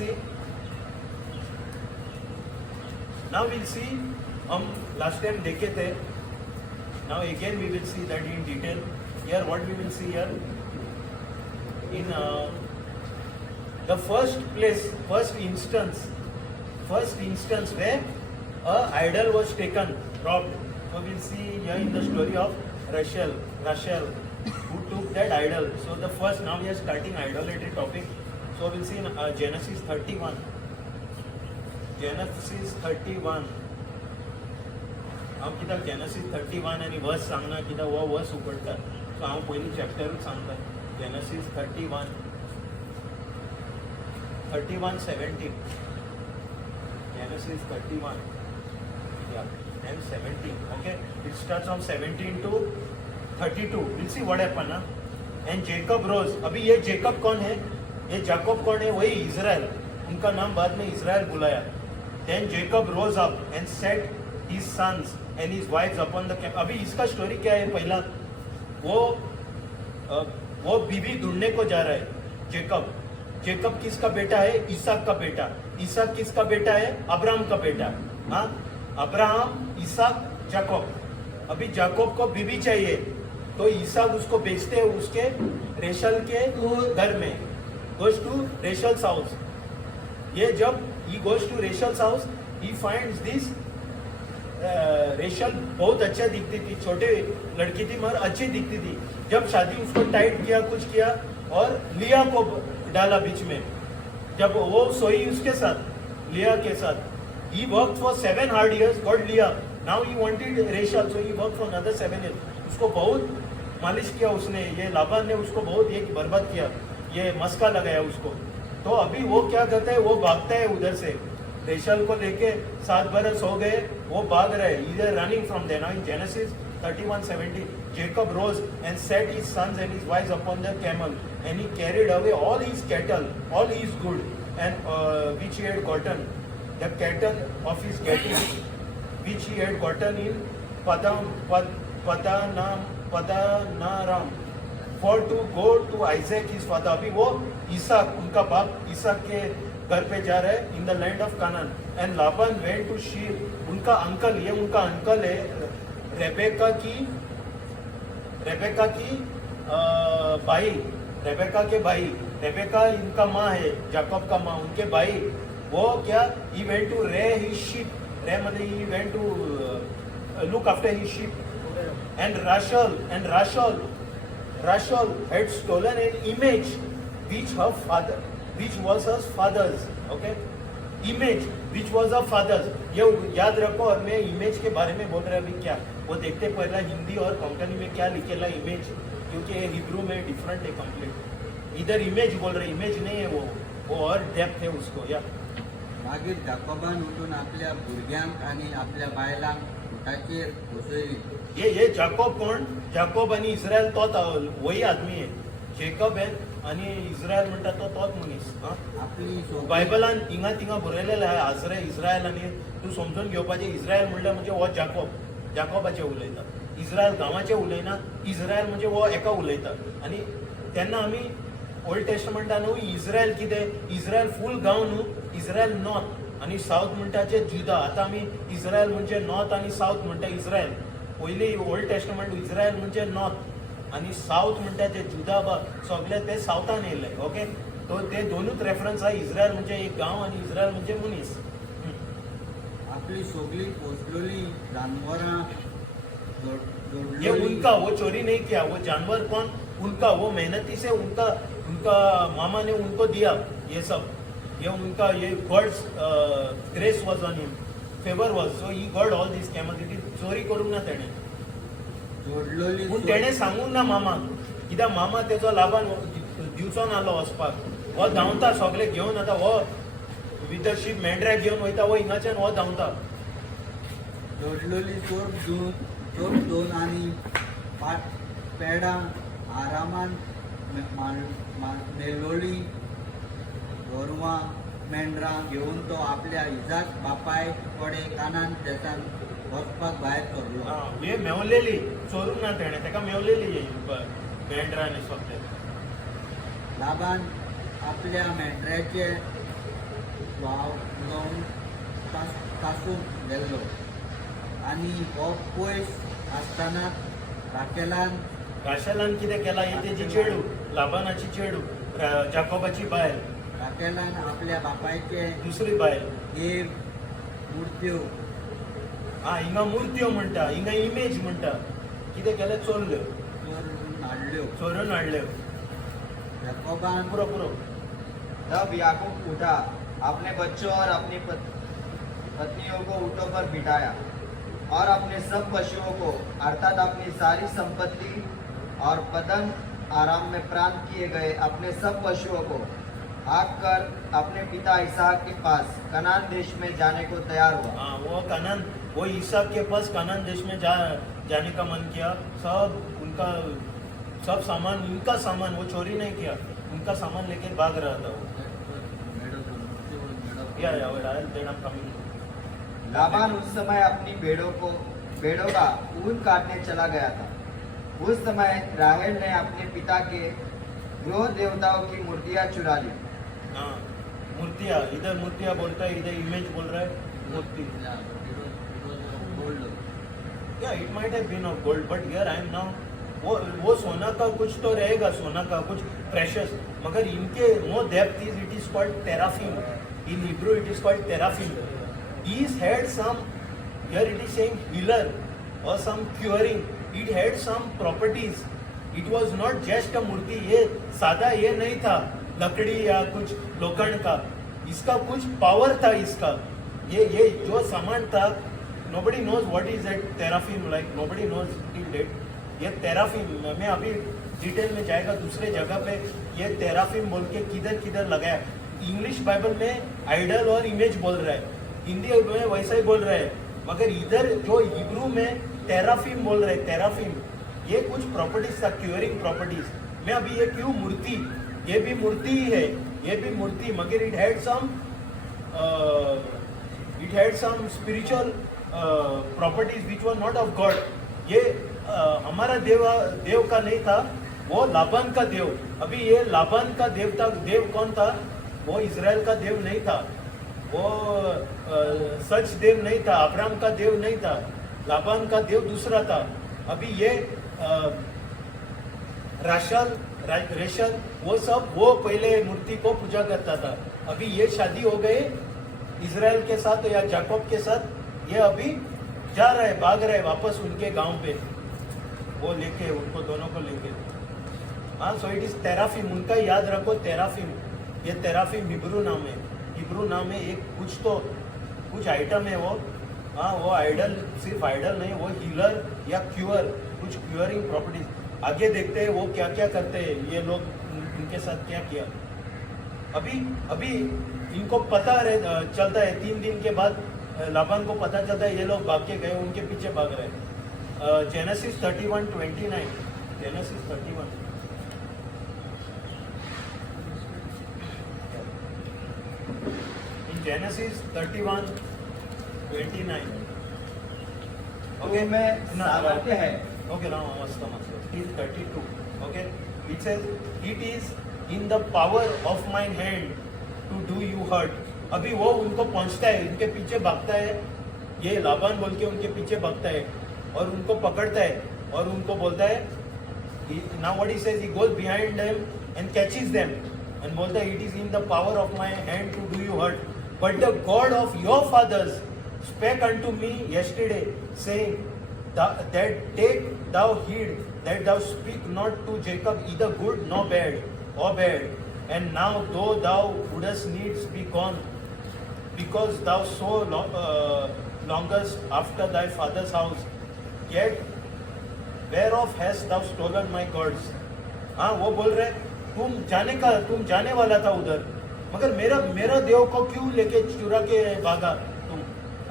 see, हम last time देखे थे, now again we will see that in detail। Here what we will see here, in the first instance where a idol was taken, robbed. So we'll see here in the story of Rachel, who took that idol. So the first, now we are starting idolatry topic. So we'll see in Genesis 31. हांव कित्याक Genesis 31 आनी verse सांगना, कित्याक हो verse उगडटा. सो हांव पयलीं चॅप्टरूच सांगता. Genesis 31:17. Genesis 31, yeah, and 17. Okay, it starts from 17 to 32. We'll see what happened. And Jacob rose. अभी ये Jacob कौन है? ये जाकोब कौन है? वही इजराइल, उनका नाम बाद में इजराइल बुलाया. Then Jacob rose up and set his sons and his wives upon the camp. अभी इसका स्टोरी क्या है? पहला वो बीवी ढूंढने को जा रहा है. जेकब किसका बेटा है? इसहाक का बेटा. इसहाक किसका बेटा है? अब्राहम का बेटा. हाँ, अब्राहम, इसहाक, जाकोब. अभी जाकोब को बीवी चाहिए, तो इसहाक उसको बेचते हैं उसके रेशल के घर में. Goes to Rachel's house. ये जब he goes to Rachel's house, he finds this Rachel बहुत अच्छा दिखती थी, छोटे लड़की थी मगर अच्छी दिखती थी. जब शादी उसको टाइट किया, कुछ किया और लिया को डाला बीच में. जब वो सोई उसके साथ, लिया के साथ. He worked for 7 hard years, got लिया. Now he wanted Rachel, so he worked for another 7 years. उसको बहुत मालिश किया उसने, ये लाबान ने उसको बहुत ये बर्बाद किया, ये मस्का लगाया उसको. तो अभी वो क्या करता है? वो भागता है उधर से. रेशल को लेके 7 बरस हो गए, वो भाग रहे. इधर running from there. Now in Genesis 31:17 Jacob rose and set his sons and his wives upon the camel, and he carried away all his cattle, all his good, and which he had gotten, the cattle of his getting, which he had gotten in Padanaram, for to go to Isaac his father. अभी वो इसहाक, उनका बाप इसहाक के घर पे जा रहे हैं, in the land of Canaan. And Laban went to shear. उनका अंकल, ये उनका अंकल है रेबेका की भाई, रेबेका के भाई. रेबेका इनका माँ है, जाकोब का माँ, उनके भाई. वो क्या, he went to rear his sheep. Rear मतलब he went to look after his sheep. And Rachel had stolen an image which was her father's. Okay, image which was her father's. ये याद रखो. और मैं इमेज के बारे में बोल रहा अभी क्या, वो देखते पहला हिंदी और कोंकणी में क्या लिखेला इमेज, क्योंकि हिब्रू में डिफरेंट है कंप्लीट. इधर इमेज बोल रहे, इमेज नहीं है वो और डेप्थ है उसको. या मागीर जाकोबान उठून आपल्या भुरग्यांक आणि आपल्या बायलांक उठाचेर बसयली. ये जाकोब कोण? जाकोब आणि इस्रायल तोच वही आदमी आहे. जेकब आहे आणि इस्रायल म्हणटा तोच मनीस. आपली सोबत बायबलान हिंगा तिंगा बरयलेलं आहे आजरे इस्रायल. आणि तू समजून घेवपाचें, इस्रायल म्हणल्यार म्हणजे हो जाकोबाचे उलयता. इस्रायल गांवाचे उलयना, इस्रायल म्हणजे हो एका उलयता. आणि तेन्ना आमी ओल्ड टेस्टमेंटान इस्रायल कितें, इस्रायल फूल गांव न्हू, इस्रायल नॉर्थ आणि साऊथ म्हणटाचे जुदा. आता आमी इस्रायल म्हणजे नॉर्थ आणि साऊथ म्हणटा इस्रायल. पयलीं ओल्ड टेस्टमेंट इस्रायल म्हणजे नॉर्थ आणि साऊथ म्हणटा ते जुदा सगळे ते साऊथान येयले. ओके, तो ते दोनूच रेफरन्स आहे. इस्रायल म्हणजे एक गांव आणि इस्रायल म्हणजे मनीस. आपली सगळी पोसलेली जानवरां ये उनका, वो चोरी नहीं किया. वो जानवर कौन? उनका. वो मेहनती से उनका मामा ने उनको दिया ये सब. ये उनका, ये God's grace was on him, favour was, so he got all this कॅमॅलिटी. चोरी करूंक ना तेणे. जोडलेली पूण तेणे सांगूंक ना मामाक, कित्याक मामा तेजो लाभान दिवचो नाहलो वचपाक. हो धांवता सगळे घेवन. आतां हो विथ द शीप मेंढऱ्याक घेवन वयता, हो हिंगाच्यान हो धांवता. जोडलेली चोर दोन आणि पेडा आरामान मेलोली गोरवां मेंढरां घेऊन तो आपल्या इजाक बापाय कडे कानान देशान वचपाक भायर सरलो. हे मेवलेली चोरूंक ना तेणे, तेका मेवलेली मेंढरांनी सगळे. लाबान आपल्या मेंढऱ्याचे वाव लावन तासून गेल्लो आणि हो पयस आसतना राशेलान कितें केला, ही तेजी चेडू, लाबानाची चेडू, जाकोबाची बायल, राकेलान आपल्या बापायचे दुसरी बायल. हे मूर्त्यो हिंगा मुर्त्यो म्हणटा, हिंगा इमेज म्हणटा. कितें केलें? चोरल्यो, चोरून हाडल्यो. याकोबान पुरो. तब याकूब उठा, अपने बच्चों और अपनी पत्नियों को ऊँटों पर बिठाया और अपने सब पशुओं को अर्थात अपनी सारी संपत्ति और पदन आराम में प्राप्त किए गए अपने सब पशुओं को हाँक कर अपने पिता इसहाक के पास कनान देश में जाने को तैयार हुआ. वो इसहाक के पास कनान देश में जाने का मन किया. सब सामान, इनका सामान, वो चोरी नहीं किया. उनका सामान लेके भाग रहा था वो. Yeah, then I'm coming. Laban उस समय अपनी भेड़ों का ऊन काटने चला गया था। उस समय राहेल ने अपने पिता के गृह देवताओं की मूर्तियां चुरा ली। हाँ, मूर्तियाँ, इधर मूर्तियाँ बोलता है, इधर इमेज बोल रहा है, मूर्ति. Yeah, it might have been of gold, but here I am now. वो सोना का कुछ तो रहेगा, सोना का कुछ प्रेशियस, मगर इनके no depth is, it is called teraphim. In Hebrew it is called teraphim. These had some, here it is saying healer or some curing. It had some properties. It was not just a मूर्ति. ये सादा ये नहीं था लकड़ी या कुछ लोखंड का, इसका कुछ पावर था इसका. ये जो सामान था, nobody knows what is that teraphim, like nobody knows till date. ये तेराफिम, मैं अभी डिटेल में जाएगा दूसरे जगह पे, ये तेराफिम बोल के किधर किधर लगाया. इंग्लिश बाइबल में आइडल और इमेज बोल रहा है, हिंदी में वैसा ही बोल रहा है, मगर इधर जो हिब्रू में तेराफिम बोल रहे हैं. तेराफिम ये कुछ प्रॉपर्टीज था, क्यूरिंग प्रॉपर्टीज. मैं अभी ये क्यों मूर्ति, ये भी मूर्ति ही है, ये भी मूर्ति, मगर it had some spiritual properties which were not of God. ये हमारा देव का नहीं था, वो लाबान का देव. अभी ये लाबान का देव कौन था? वो इजराइल का देव नहीं था, वो सच देव नहीं था, अब्राहम का देव नहीं था, लाबान का देव दूसरा था. अभी ये रेशल वो पहले मूर्ति को पूजा करता था. अभी ये शादी हो गए इजराइल के साथ या जाकोब के साथ, ये अभी जा रहा है, भाग रहा है वापस उनके गांव पे, वो लेके उनको दोनों को लेके. हाँ, सो इट इज तेराफिम. उनका याद रखो, तेराफिम. ये तेराफिम हिब्रू नाम है. हिब्रू नाम है, एक कुछ आइटम है वो. हाँ, वो आइडल, सिर्फ आइडल नहीं, वो हीलर या क्यूअर, कुछ क्यूअरिंग प्रॉपर्टीज. आगे देखते हैं वो क्या क्या करते हैं ये लोग, उनके साथ क्या किया. अभी इनको पता चलता है, 3 दिन के बाद लाबान को पता चलता है ये लोग भाग के गए, उनके पीछे भाग रहे हैं. Genesis 31:29. Genesis 31. In Genesis 31:29. Okay. में सामर्थ्य है। Okay, now till 32. Okay. It says, it is in the power of my hand to do you hurt. अभी वो उनको पहुंचता है, उनके पीछे भागता है, ये लाबान बोल के उनके पीछे भागता है और उनको पकड़ता है और उनको बोलता है, now what he says, he goes behind them and catches them and बोलता है, it is in the power of my hand to do you hurt, but the God of your fathers spake unto me yesterday, saying that take thou heed that thou speak not to Jacob either good nor bad or bad. And now though thou wouldest needs be gone, because thou so longest after thy father's house, yet whereof hast thou stolen my gods. हाँ, वो बोल रहे तुम जाने वाला था उधर, मगर मेरा देव को क्यों लेके चुरा के भागा तुम.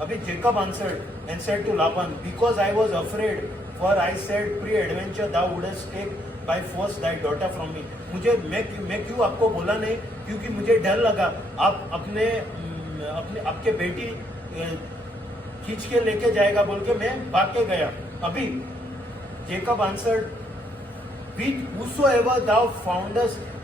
अभी Jacob answered and said to Laban, because I was afraid, for I said pre-adventure thou wouldest take by force thy daughter from me. मैं क्यों आपको बोला नहीं, क्योंकि मुझे डर लगा आप आपके बेटी खींच के लेके जाएगा बोल के मैं भाग के गया. अभी Jacob answered, with whosoever thou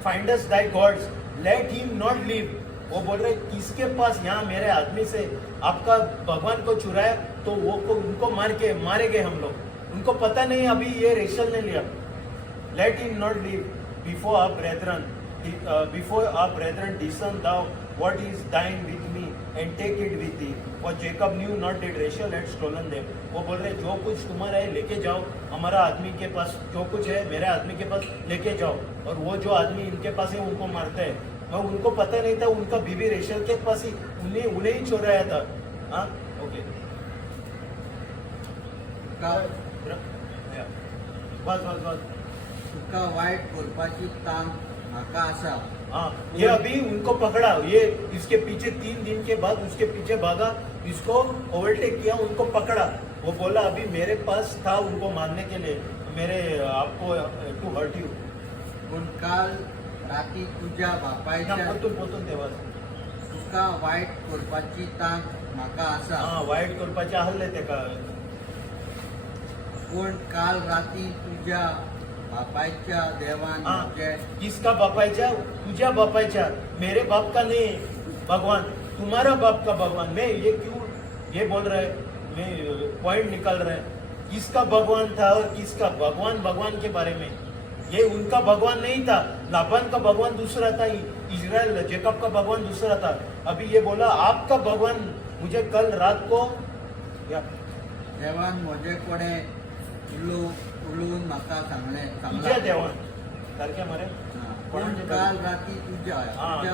findest thy gods, let him not live. वो बोल रहे किसके पास यहाँ मेरे आदमी से आपका भगवान को चुराया तो वो को उनको मारेंगे हम लोग. उनको पता नहीं अभी ये रेशल ने लिया. Let him not live before our brethren discern thou what is thine with me and take it with thee. For Jacob knew not that Rachel had stolen them. वो बोल रहे जो कुछ तुम्हारा है लेके जाओ, हमारा आदमी के पास जो कुछ है मेरे आदमी के पास लेके जाओ. और वो जो आदमी इनके पास है उनको मारता है. और उनको पता नहीं था उनका बीबी रेशल के पास ही उन्हें ही चुराया था. हाँ, ओके. बस तुका वाईट करपाची तांग म्हाका आसा. हाँ, ये अभी उनको पकड़ा, ये इसके पीछे 3 दिन के बाद उसके पीछे भागा, इसको ओवरटेक किया, उनको पकड़ा. वो बोला अभी मेरे पास था उनको मारने के लिए, मेरे आपको टू हर्ट यू. पूण काल राती तुझ्या ना, बापायच्या पोतून तेव्हा तुका वाईट करपाची तांक म्हाका आसा हा वाईट करपाचे आहले तेका पूण काल राती तुझ्या बापायच्या देवान हाँ, म्हजे किसका बापायचा तुझ्या बापायचा मेरे बाप का नहीं भगवान तुम्हारा बाप का भगवान मैं ये क्यों ये बोल रहा है मैं पॉइंट निकाल रहा है किसका भगवान था और किसका भगवान भगवान के बारे में ये उनका भगवान नहीं था लाबान का भगवान दूसरा था इजराइल जेकब का भगवान दूसरा था अभी ये बोला आपका भगवान मुझे कल रात को या देवान म्हजे कडेन उलोवन म्हाका सांगलें तुझ्या देवान सारख्या मरे पूण काल राती तुझ्या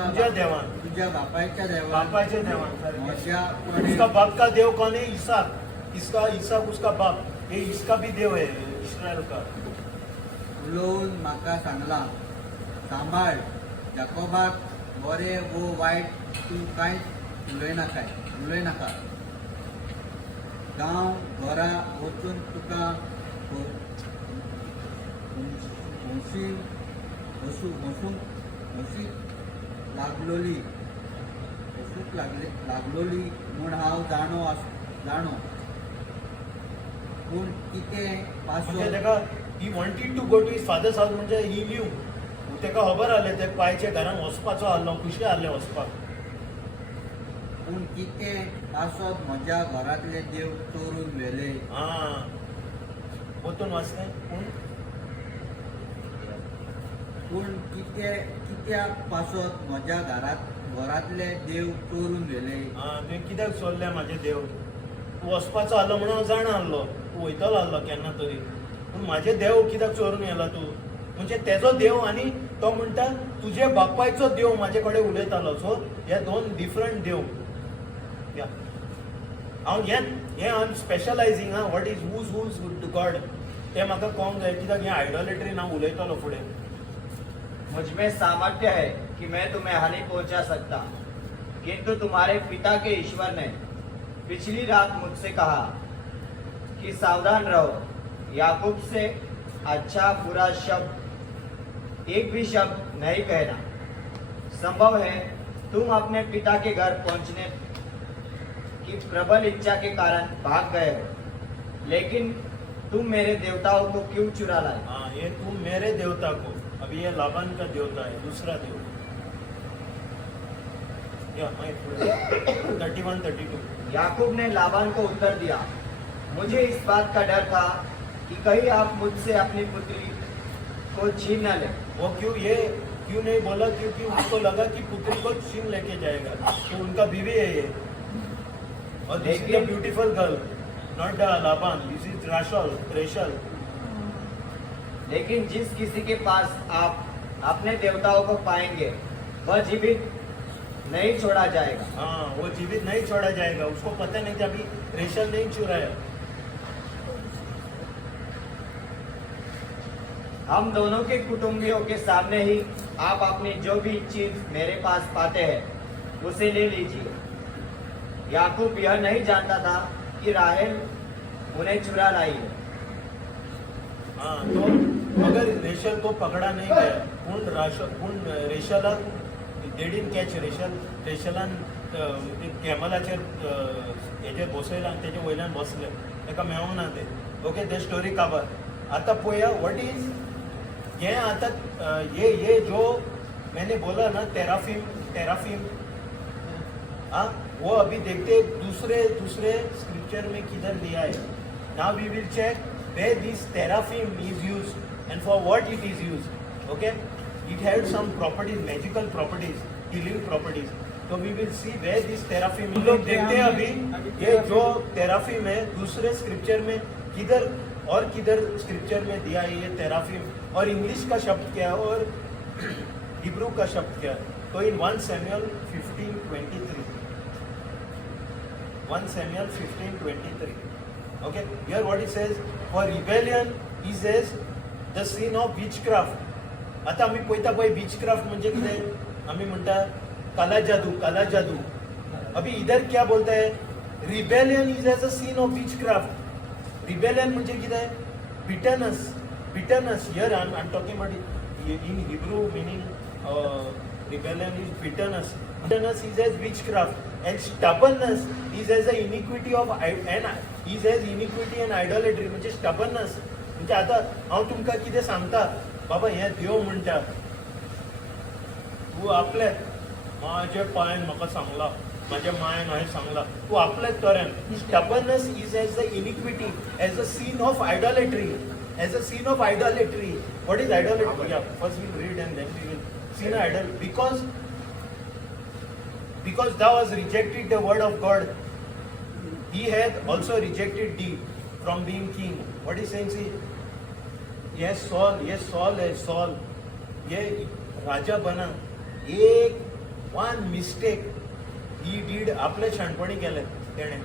तुझ्या देवान तुझ्या बापायच्या देवान बापाचे देवान सारखे. म्हज्या उसका कडेन बाप का देव कौन है इसहाक इसका इसहाक उसका बाप ये इसका भी देव है इस्राएल का उलोवन म्हाका सांगला सांबाळ जाकोबाक बरें वो वायट तूं कांयच उलयनाका गांव घरा वचून तुका लागलोली म्हूण हांव जाणो पूण कितें म्हणजे पासो तेका he wanted to go to his father's house म्हणजे ही न्यू तेका खबर आहले ते पायचे घरान वचपाचो आहलो खुशी आहले वचपाक पूण कितें पासत म्हज्या घरांतले देव चोरून व्हेले हा पोतून वाचले पूण कित्याक पासत म्हज्या घरांतले देव चोरून व्हेले हा तुवें कित्याक सोडले म्हाजे देव तूं वचपाचो आहलो म्हणून हांव जाणा आहलो तूं वयतलो आहलो केन्ना तरी पूण म्हाजे देव कित्याक चोरून येला तूं म्हणजे तेजो देव आनी तो म्हणटा तुजे बापायचो देव म्हाजे कडेन उलयतालो सो हे दोन डिफरंट देव या हांव हे आय एम स्पेशलायझींग हा वॉट इज हूज गॉड ते म्हाका कळोंक जाय कित्याक हे आयडॉलेट्रीन हांव उलयतलो फुडें मुझ में सामर्थ्य है कि मैं तुम्हें हानि पहुंचा सकता, किंतु तुम्हारे पिता के ईश्वर ने पिछली रात मुझसे कहा कि सावधान रहो, याकूब से अच्छा बुरा शब्द एक भी शब्द नहीं कहना। संभव है तुम अपने पिता के घर पहुंचने की प्रबल इच्छा के कारण भाग गए हो, लेकिन तुम मेरे देवताओं को क्यों चुरा लाए? हाँ ये तुम मेरे देवता को अभी ये लाबान का देवता है दूसरा देव या 31-32 याकूब ने लाबान को उत्तर दिया, मुझे इस बात का डर था कि कहीं आप मुझसे अपनी पुत्री को छीन न ले। वो क्यों नहीं बोला क्योंकि उसको लगा कि पुत्री को छीन लेके जाएगा तो उनका बीवी है ये और this is a beautiful girl not Laban this is Rachel लेकिन जिस किसी के पास आप अपने देवताओं को पाएंगे वह जीवित नहीं छोड़ा जाएगा। हाँ वो जीवित नहीं छोड़ा जाएगा उसको पता नहीं था अभी रेशल नहीं चुराया। हम दोनों के कुटुंबियों के सामने ही आप अपनी जो भी चीज मेरे पास पाते हैं उसे ले लीजिए। याकूब यह नहीं जानता था कि राहेल उन्हें चुरा लाई है। हाँ तो अगर रेशल को पकड़ा नहीं गया रेशला दे डिडंट कॅच रेशलान कॅमलाचेर हेजेर बसयला आनी तेजे वयल्यान बसले ताका मेळोना ते ओके ते स्टोरी काबार आतां पळया वॉट इज ये आता ये जो मैंने बोला ना टेराफिम हाँ वो अभी देखते दूसरे स्क्रिप्चर में किधर लिया है। Now we will check where this teraphim is used and for what it is used. Okay, it had some properties, magical properties, healing properties. So we will see where this teraphim is. लोग देखते हैं अभी ये जो teraphim है दूसरे scripture में किधर स्क्रिप्चर में दिया है ये teraphim और इंग्लिश का शब्द क्या है और हिब्रू का शब्द क्या है। तो इन 1 Samuel 15:23 1 Samuel 15:23 okay here what it says for rebellion he says the sin of witchcraft आता आम्ही पळयता पळय witchcraft म्हणजे कितें आम्ही म्हणटा काला जादू अभी इधर क्या बोलता है rebellion is as a sin of witchcraft rebellion म्हणजे कितें bitterness here I'm talking about in Hebrew meaning rebellion is bitterness. Bitterness is as witchcraft, and stubbornness is as a iniquity of is as iniquity and idolatry. म्हणजे stubbornness म्हणजे आता हांव तुमकां कितें सांगता बाबा हें देव म्हणटा तूं आपल्याच माझ्या पांयान म्हाका सांगला माझ्या मायन हांवें सांगला तूं आपल्याच तरेन. stubbornness is as the iniquity, as a sin of idolatry, as a sin of idolatry. What is idolatry? Yeah, first we'll read and then we will see the idol. Because thou hast rejected the word of God, he hath also rejected thee from being king. What is saying? See, yes, Saul, ये राजा बना. एक one mistake he did. आपले शाणपणी केले तेणे.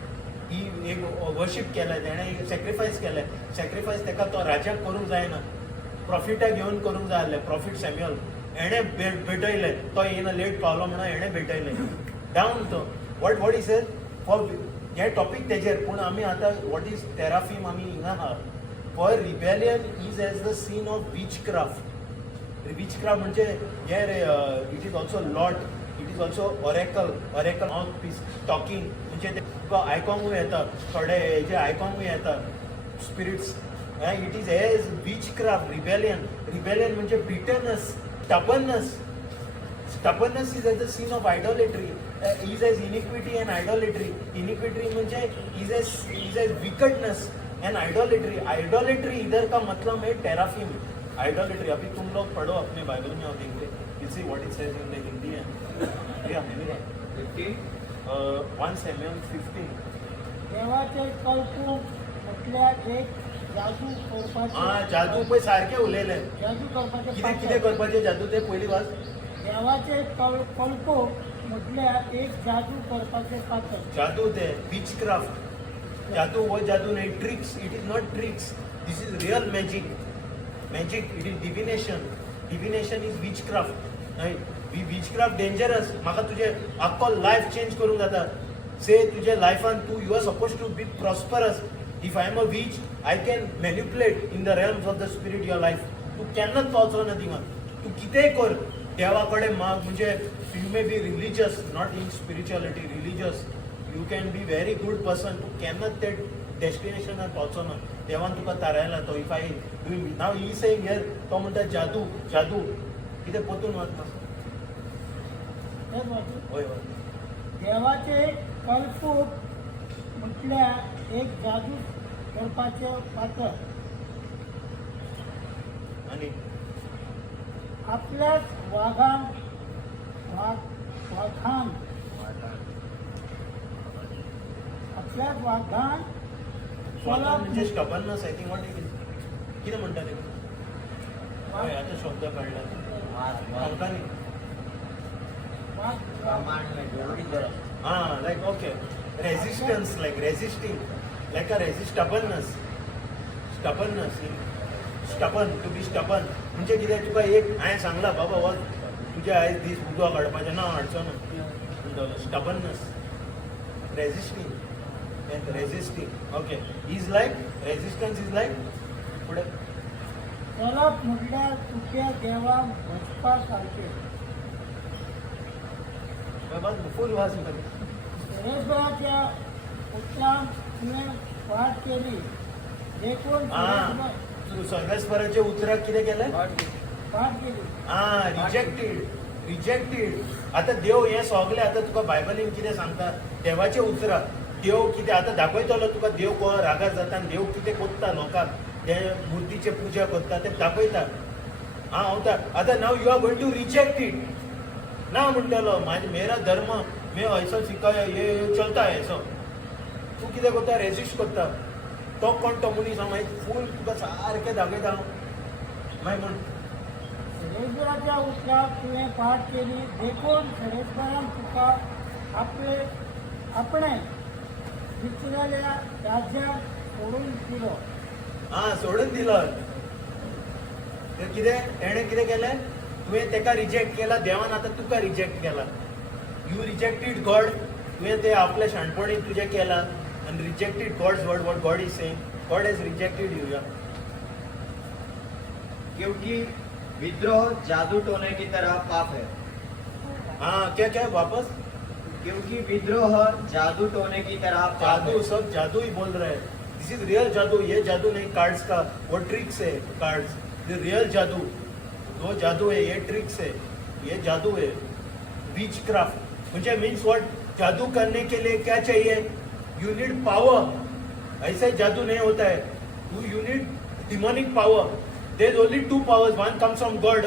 ही एक worship केलं तेणे, sacrifice केलं. सॅक्रिफायस तेका तो राजाक करूंक जायना, प्रॉफिटाक घेवन करूंक जाय आसलें. प्रॉफिट सॅम्युअल एणे भेटयले, तो येना लेट पावलो म्हणून एणे भेटयले. डावन तो वॉट इज फॉर हे टॉपीक तेजेर. पूण आमी आतां वॉट इज तेराफीम आमी हिंगा आहा. For rebellion is as the sin of witchcraft. Witchcraft म्हणजे हे रे, it is also lot, it is also oracle mouthpiece talking. म्हणजे ते तुका आयकोंकूय येता, थोडे हेजे आयकोंकूय येता spirits. It is as witchcraft. Rebellion म्हणजे bitterness, stubbornness is as the sin of idolatry, is as iniquity and idolatry. Iniquity म्हणजे is as wickedness and idolatry. Idolatry इधर का मतलब है टेराफिम. Idolatry. अभी तुम लोग पढ़ो अपने बाइबल में और देखेंगे. You see what it says in the Hindi and yeah, 1 Samuel 15. देवाचे कौतुक म्हटल्या एक जादू करपाचे. जादू पळय सारखे उलयले. जादू करपाचे कितें करपाचे जादू ते पयली वाच. देवाचे कौतुक म्हटल्या एक जादू करपाचे पात्र. जादू ते विचक्राफ्ट. जादू वो जादू नाही. Tricks. It is not tricks. This is real magic. It is divination is witchcraft. Witchcraft dangerous. म्हाका तुजे आख्खो लायफ चेंज करूंक जाता. से तुजे लायफान तू you are suppose to be prosperous. If I am a witch I can manipulate in the realms of the spirit your life. तू केन्नाच पावचो ना थिंगा. तू कितेंय कर देवा कडेन माग. म्हणजे you may be religious, not in spirituality, religious. You can be very good person. तू केन्नाच ते डेस्टिनेशनार पावचो ना. देवान तुका तारायला तो. If I now he saying here, तो म्हणटा जादू कितें पोतून वचना. होय होय. देवाचे कौतुक म्हटल्या एक जादू करपाचे पात्र. आणि आपल्याच वाघान आपल्याच वाघान म्हणजे stubbornness. I think what it is. कितें म्हणटा ते. होय आतां शब्द काडला. सांगता न्ही. Like okay. Resistance, like resisting, like a stubbornness. Stubborn, to be stubborn म्हणजे कितें. तुका एक हांवें सांगला बाबा हो तुजे आयज दीस उदक हाडपाचें ना, हाडचो ना म्हणटलो. Stubbornness. Resisting. Okay. Is like resistance is like फुडें. चलप म्हटल्यार तुक्या देवाक भजपा सारखे. फूल वास कर. सुरेशभराच्या उतरांक तुवें वाट केली. देखून स्वर्गस्वराचे उतराक कितें केलें. वाट केली. रिजेक्टेड. आतां देव हें सगलें आतां तुका बायबलीन कितें सांगता. देवाचे उतरां. देव कितें आतां दाखयतलो तुका. देव कोण रागार जाता आनी देव कितें कोत्ता लोकांक. ते मुर्तीचे पुजा करता ते दाखयता. आतां now you are going to reject it. ना म्हणटलो मेरा धर्म मे ऐसो शिकय हे चलता ऐसो. तूं कितें करता. रेजिस्ट करता. तो कोण तो मनीस हांव मागीर फूल तुका सारकें दाखयता. मागीर म्हण सुरेशभराच्या उतराक तुवें वाट केली. देखून सुरेशभरान तुका आपणे विचरलेल्या राज्यात सोडून दिलो. सोडून दिलो. कितें तेणें कितें केलें. तुवें तेका रिजेक्ट केला. देवान आतां तुका रिजेक्ट केला. You rejected God. तुवें ते आपल्या शाणपणी तुजें केला and rejected God's word. What God is saying, God has rejected you. Yeah. क्योंकि विद्रोह जादू टोने की तरह पाप है, हाँ क्या क्या वापस क्योंकि विद्रोह जादू टोने की तरह पाप जादू, है। सब जादू ही बोल रहे हैं। दिस इज रियल जादू, ये जादू नहीं कार्ड्स का, वो ट्रिक्स है कार्ड्स। ये रियल जादू, वो जादू है, ये ट्रिक्स है, ये जादू है। विच क्राफ्ट मुझे मीन्स व्हाट, जादू करने के लिए क्या चाहिए? You need power. ऐसा ही जादू नहीं होता है, you need demonic power. There is only two powers, one comes from God,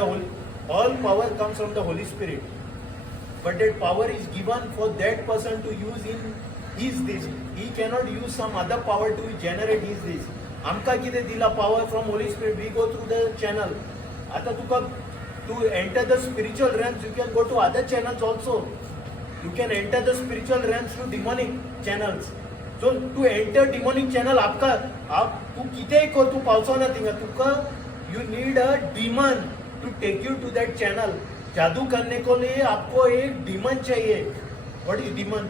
all power comes from the Holy Spirit. But that power is given for that person to use in his this. He cannot use some other power to generate his this. आमका कितें दिला power from Holy Spirit? We go through the channel. आता तुका to enter the spiritual realms, you can go to other channels also. You can enter the spiritual realms through demonic channels. So to enter demonic channel, आपका आप तू कितें कर, तू पावसाना थिंगा तुका you need a demon to take you to that channel. जादू करने को लिए आपको एक डीमन चाहिए. What is demon?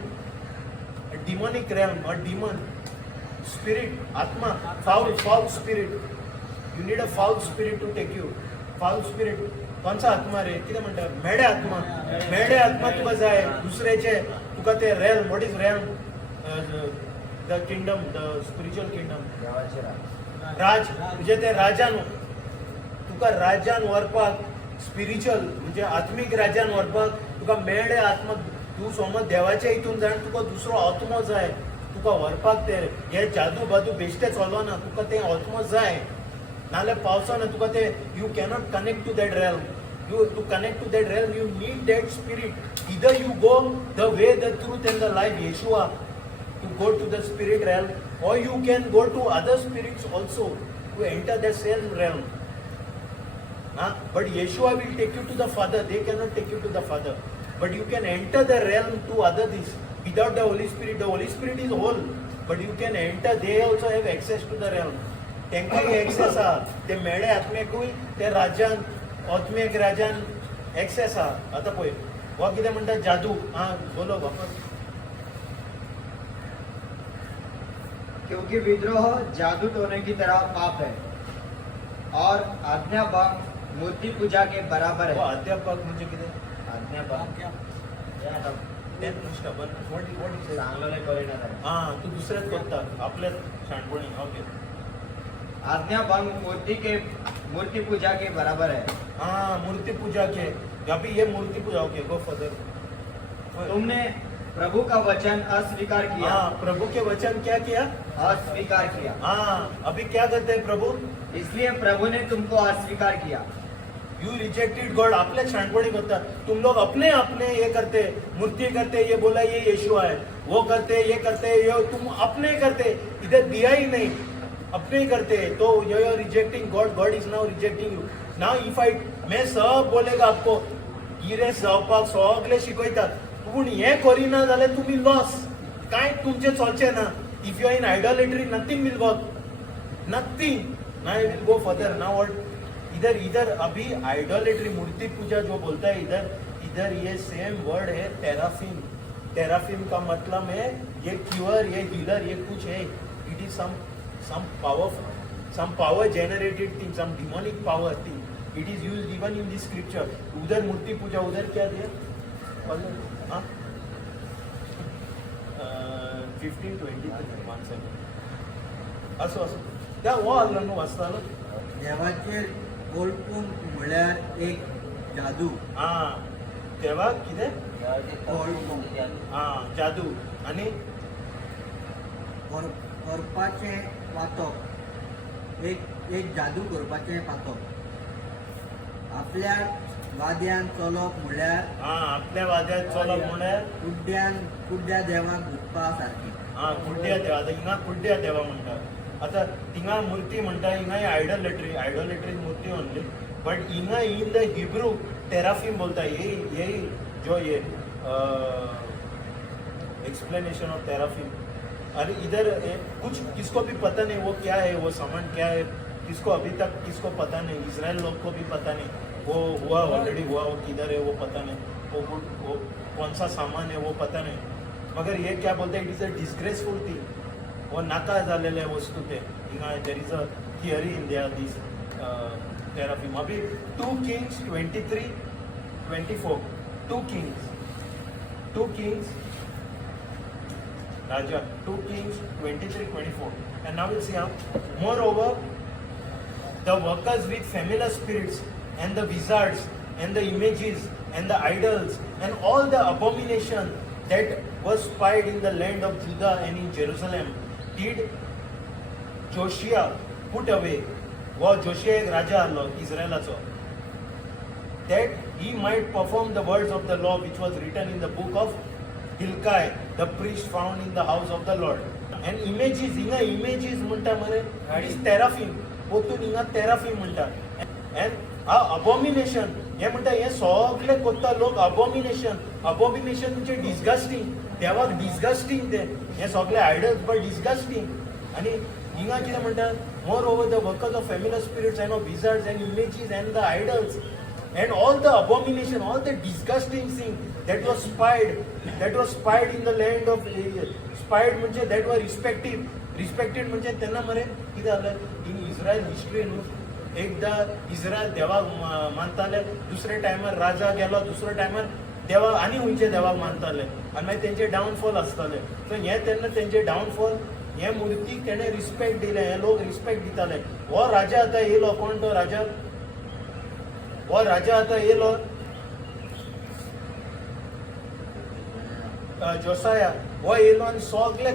Demonic realm, और डीमन स्पिरिट, आत्मा, foul spirit. You need a foul spirit to take you. Foul spirit कोणचा आत्मा रे? किती म्हणतात? मेढे आत्मा. मेढे आत्मा तुका जाय दुसऱ्याचे, तुका ते realm. What is realm? The kingdom, the spiritual kingdom. देवाचे राज. राज म्हणजे ते राजान, तुका राजान व्हरपाक, स्पिरिच्युअल म्हणजे आत्मिक राजान व्हरपाक तुका मेळ्ळे आत्मा. तू समज देवाच्या हितून जाण तुका दुसरो आत्मो जाय, तुका व्हरपाक ते हे जादू बादू बेश्टे चलना, तुका ते आत्मो जाय. नाल्यार पावसाना तुका ते you cannot connect to that realm. You to connect to that realm you need that spirit. Either you go the way, the truth and the life, Yeshua, to go to the spirit realm, or you can go to other spirits also to enter the same realm. But Yeshua will take you to the Father. They cannot take you to the Father. But you can enter the realm to other things. Without the Holy Spirit, the Holy Spirit is whole. But you can enter, they also have access to the realm. त्यांकाय access हा. ते मेळे आत्मेकूय ते राजान, आत्मेक राजान access हा. आता पळय, वा कितें म्हणटा जादू. बोलो वापस. क्योंकि विद्रोह जादू टोने की तरह पाप है और आज्ञा भंग मूर्ति पूजा के बराबर वो है. अध्यापक म्हणजे कितें? आज्ञा भंग तेच नुसतं पण what is it? चांगलं नाही करीना झालं. तू दुसऱ्याच करता आपल्याच शाणपणी. ओके. आज्ञा भंग मूर्ति पूजा के बराबर है. मूर्ति पूजा के, अभी ये मूर्ति पूजा. Okay, go further. तुमने प्रभु का वचन अस्वीकार किया. प्रभु के वचन क्या किया? अस्वीकार किया. अभी क्या करते हैं प्रभु? इसलिए प्रभु ने तुमको अस्वीकार किया. You rejected God. आपल्या शाणपणी करता तुम लोग अपने अपने ये करते, मूर्ति करते, ये बोला ये यीशु है, वो करते, ये करते, ये तुम अपने करते, इधर दिया ही नहीं, अपने ही करते. तो you are rejecting God. God is now rejecting you. Now if I, मैं सब बोलेगा आपको इरेस जावपाक सगळे शिकयतात, पूण हे करिना जाल्यार तुमी लॉस. कांय तुमचे चलचे ना. If you are in idolatry nothing will work. Nothing. Now I will go further. Now what? इधर अभी आइडोलेट्री, मूर्ति पूजा जो बोलता है, इधर ये सेम वर्ड है टेराफिम. टेराफिम का मतलब है ये क्यूअर, ये हीलर, ये कुछ है. It is some power generated thing, some demonic power thing. It is used even in this scripture. उधर मूर्ति पूजा, उधर क्या दिया? 15:23 1 second. असो त्या हो आल्लो न्हू वाचतालो. देवाचेर ओळखून म्हळ्यार एक जादू. तेव्हा कितें? ओळखून जादू आणि करपाचें वाचप. एक जादू करपाचें पातप. आपल्या वाद्यान चलप म्हळ्यार आपल्या वाद्यात चलप म्हळ्यार कुड्ड्या देवाक गुप्पा सारकी. कुड्ड्या देवा. आता हिंगा कुड्ड्या देवा म्हणटात. आता थिंगा मूर्ती म्हणटा, हिंगा आयडोलेट्री मूर्ती म्हणली. बट हिंगा इन द हिब्रू टेराफिम बोलता. यही जो ये एक्सप्लेनेशन ऑफ टेराफिम. अरे इधर कुछ किसको भी पता नहीं वो क्या है, वो सामान क्या है, किसको अभी तक किसको पता नहीं. इजराइल लोग को भी पता नहीं. वो हुआ ऑलरेडी हुआ, वो किधर है वो पता नहीं, वो कौन सा सामान है वो पता नहीं. मगर ये क्या बोलते हैं? It is a disgraceful thing. वो नाका झालेले वस्तू ते. हिंगा there is a theory in this teraphim. अभी 2 Kings 23-24. 2 Kings Raja 2 Kings 23-24. And now we'll see how. Moreover, the workers with familiar spirits and the wizards and the images and the idols and all the abomination that was spied in the land of Judah and in Jerusalem did Joshua put away. व Josiah एक राजा आलो इस्रायलाचो, that he might perform the words of the law which was written in the book of Hilkiah, the priest found in the house of the Lord. And images, हिंगा images म्हणटा मरे, it is teraphim. पोतून हिंगा teraphim म्हणटा. And abomination, हे म्हणटा हे सगळे कोत्ता लोक abomination म्हणजे disgusting. देवाक disgusting ते. हे सगळे idols but disgusting. आणि हिंगा कितें म्हणटा, moreover the workers of familiar spirits and of wizards and images and the idols and all the abomination, all the disgusting thing that was spied in the land of spied म्हणजे that were respected म्हणजे त्यांना मरे किती झालं इन Israel history न्हू. एकदा इस्रायल देवाक मानताले, दुसरे टायमार राजा गेलो, दुसरे टायमार देवाक आनी खंयचे देवाक मानताले आनी मागीर तेंचे डावनफॉल आसताले. सो हे तेन्ना तेंचे डावनफॉल, हे मुर्तीक तेणे रिस्पेक्ट दिले, हे लोक रिस्पेक्ट दिताले. हो राजा आतां येयलो, कोण तो राजा? हो राजा आतां येयलो जोसाया. हो येयलो आनी सगळे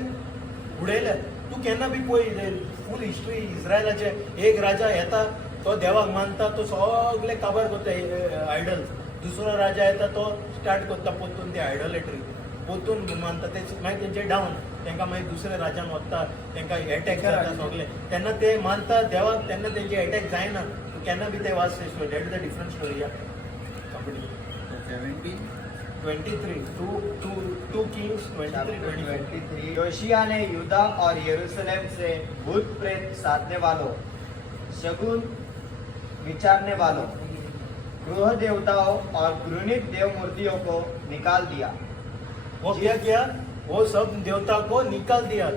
उडयले. तूं केन्ना बी पळय फूल हिस्ट्री इस्रायलाचे, एक राजा येता तो देवाक मानता, तो सगळे काबार करता आयडल्स. दुसरो राजा येता तो स्टार्ट करता पोतून ते आयडोलेट्री, पोतून मानता ते, मागीर तेंचे डावन, तांकां मागीर दुसऱ्या राज्यान वता, तांकां अटॅक जाता सगळे. तेन्ना ते मानता देवाक, तेन्ना तेंचे अटॅक जायना. केन्ना बी ते watch story. That is the different story. या 23 2 Kings 23-24. योशिया ने यूदा और यरूशलेम से भूत प्रेत साधने वालों, शगुन विचारने वालों, गृह देवताओं और घृणित देव मूर्तियों को निकाल दिया. वो क्या किया? वो सब देवता को निकाल दिया.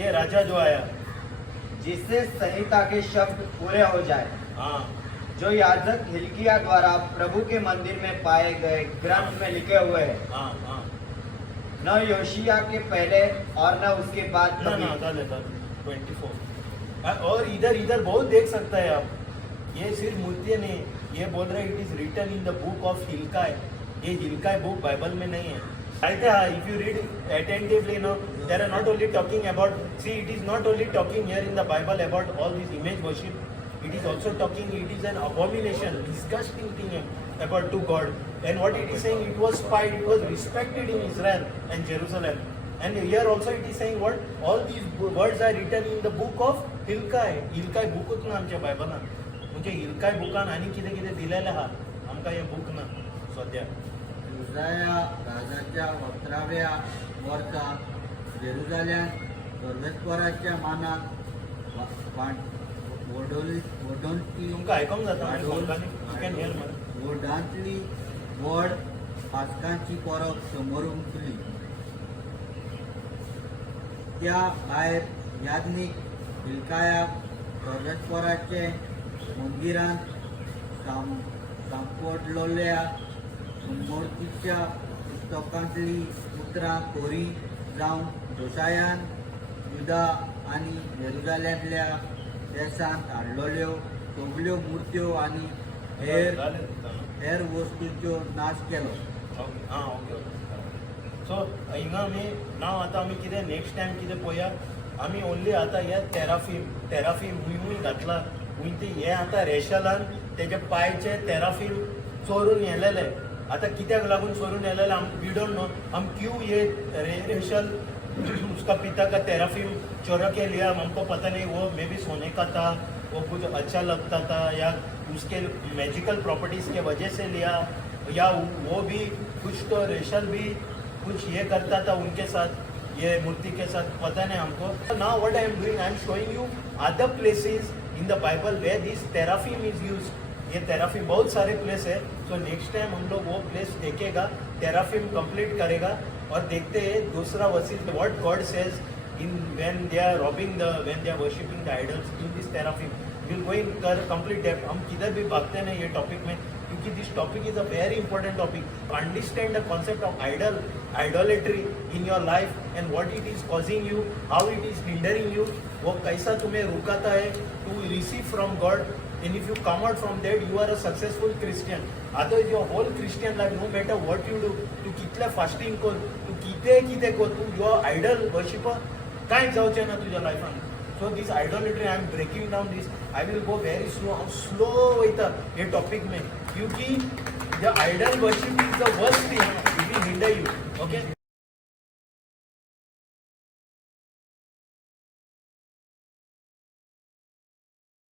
ये राजा जो आया, जिससे संहिता के शब्द पूरे हो जाए, हाँ, जो याजक हिल्किया द्वारा प्रभु के मंदिर में पाए गए ग्रंथ में लिखे हुए हैं, हाँ, हाँ. न योशिया के पहले और न उसके बाद ना कभी. ना, डाले 24. और इधर बहुत देख सकता है आप. ये सिर्फ मूर्ति नहीं, ये बोल रहे it is written in the book of Hilkiah. ये हिल्काय बुक बाइबल में नहीं है. If you read attentively, there are not only talking about, see, it is not only talking here in the Bible about all this image worship. It is also talking, it is an abomination, disgusting thing about to God. And what it is saying, it was spied, it was respected in Israel and Jerusalem. And here also it is saying what? All these words are written in the book of Hilkiah. Hilkiah bookut ना आमच्या बायबलान. म्हणजे हिल्काय बुकान आणि कितें कितें दिलेलें आहा आमकां हे book ना सद्या. उजाया राजाच्या 11व्या वर्सा जेरुजाल्यान सर्वेस्वराच्या मानाक वडोंतली तुमकां आयकोंक जाता कोंकणी? यू कॅन हियर मरे. वोडांतली व्हड पास्कांची परब समोर उमटली. त्या भायर याज्ञीक हिल्कायाक सर्वेस्वराचे मंदिरांत सांपडलोल्या मूर्तीच्या पुस्तकांतली उतरां कोरी जावन जोशायान युदा आनी येरुशलेमांतल्या देशांत हाडलोल्यो सगल्यो मुर्त्यो आनी हेर वस्तूंचो नाश केलो. हां, ओके. सो हिंगा आमी नाव आतां आमी कितें नेक्स्ट टायम कितें पळोवया. आमी ओन्ली आतां हे तेराफीम हुंय घातला. हुंय हे आतां रेशलान तेजे पांयचे तेराफीम चोरून येलेले. आता कित्याक लागून चोरून येलेले वी डोंट नो. हम क्यों ये रेशल उसका पिता का तेराफीम चोरा के लिया, हमको पता नहीं. वो मे बी सोने का था, वो कुछ अच्छा लगता था, या उसके मैजिकल प्रॉपर्टीज के वजह से लिया, या वो भी कुछ तो रेशल भी कुछ ये करता था उनके साथ, ये मूर्ति के साथ, पता नहीं हमको. Now what I am doing, I am showing you other places in the Bible where this teraphim is used. ये तेराफीम बहुत सारे प्लेस है. सो नेक्स्ट टाइम हम लोग वो प्लेस देखेगा, तेराफीम कंप्लीट करेगा और देखते हैं दूसरा वसील what God says in when they are robbing the, when they are worshipping the idols in this teraphim. Will go in कर कंप्लीट डेप्थ. हम किधर भी भागते हैं ये टॉपिक में, क्योंकि this topic is a very important topic. Understand the concept of idolatry in your life and what it is causing you, how it is hindering you, वो कैसा तुम्हें रुकाता है to receive from God. And if you come out from that, you are a successful Christian. Otherwise, your whole Christian life, no matter what you do, तू कितल्या fasting कर, तू किते कर, तू your idol worshipper काय जाऊचे ना तुझ्या लाईफान. So this idolatry, I am breaking down this. I will go very slow वयता हे टॉपिक में, क्योंकि the idol worship is the worst thing. It will hinder you. Okay.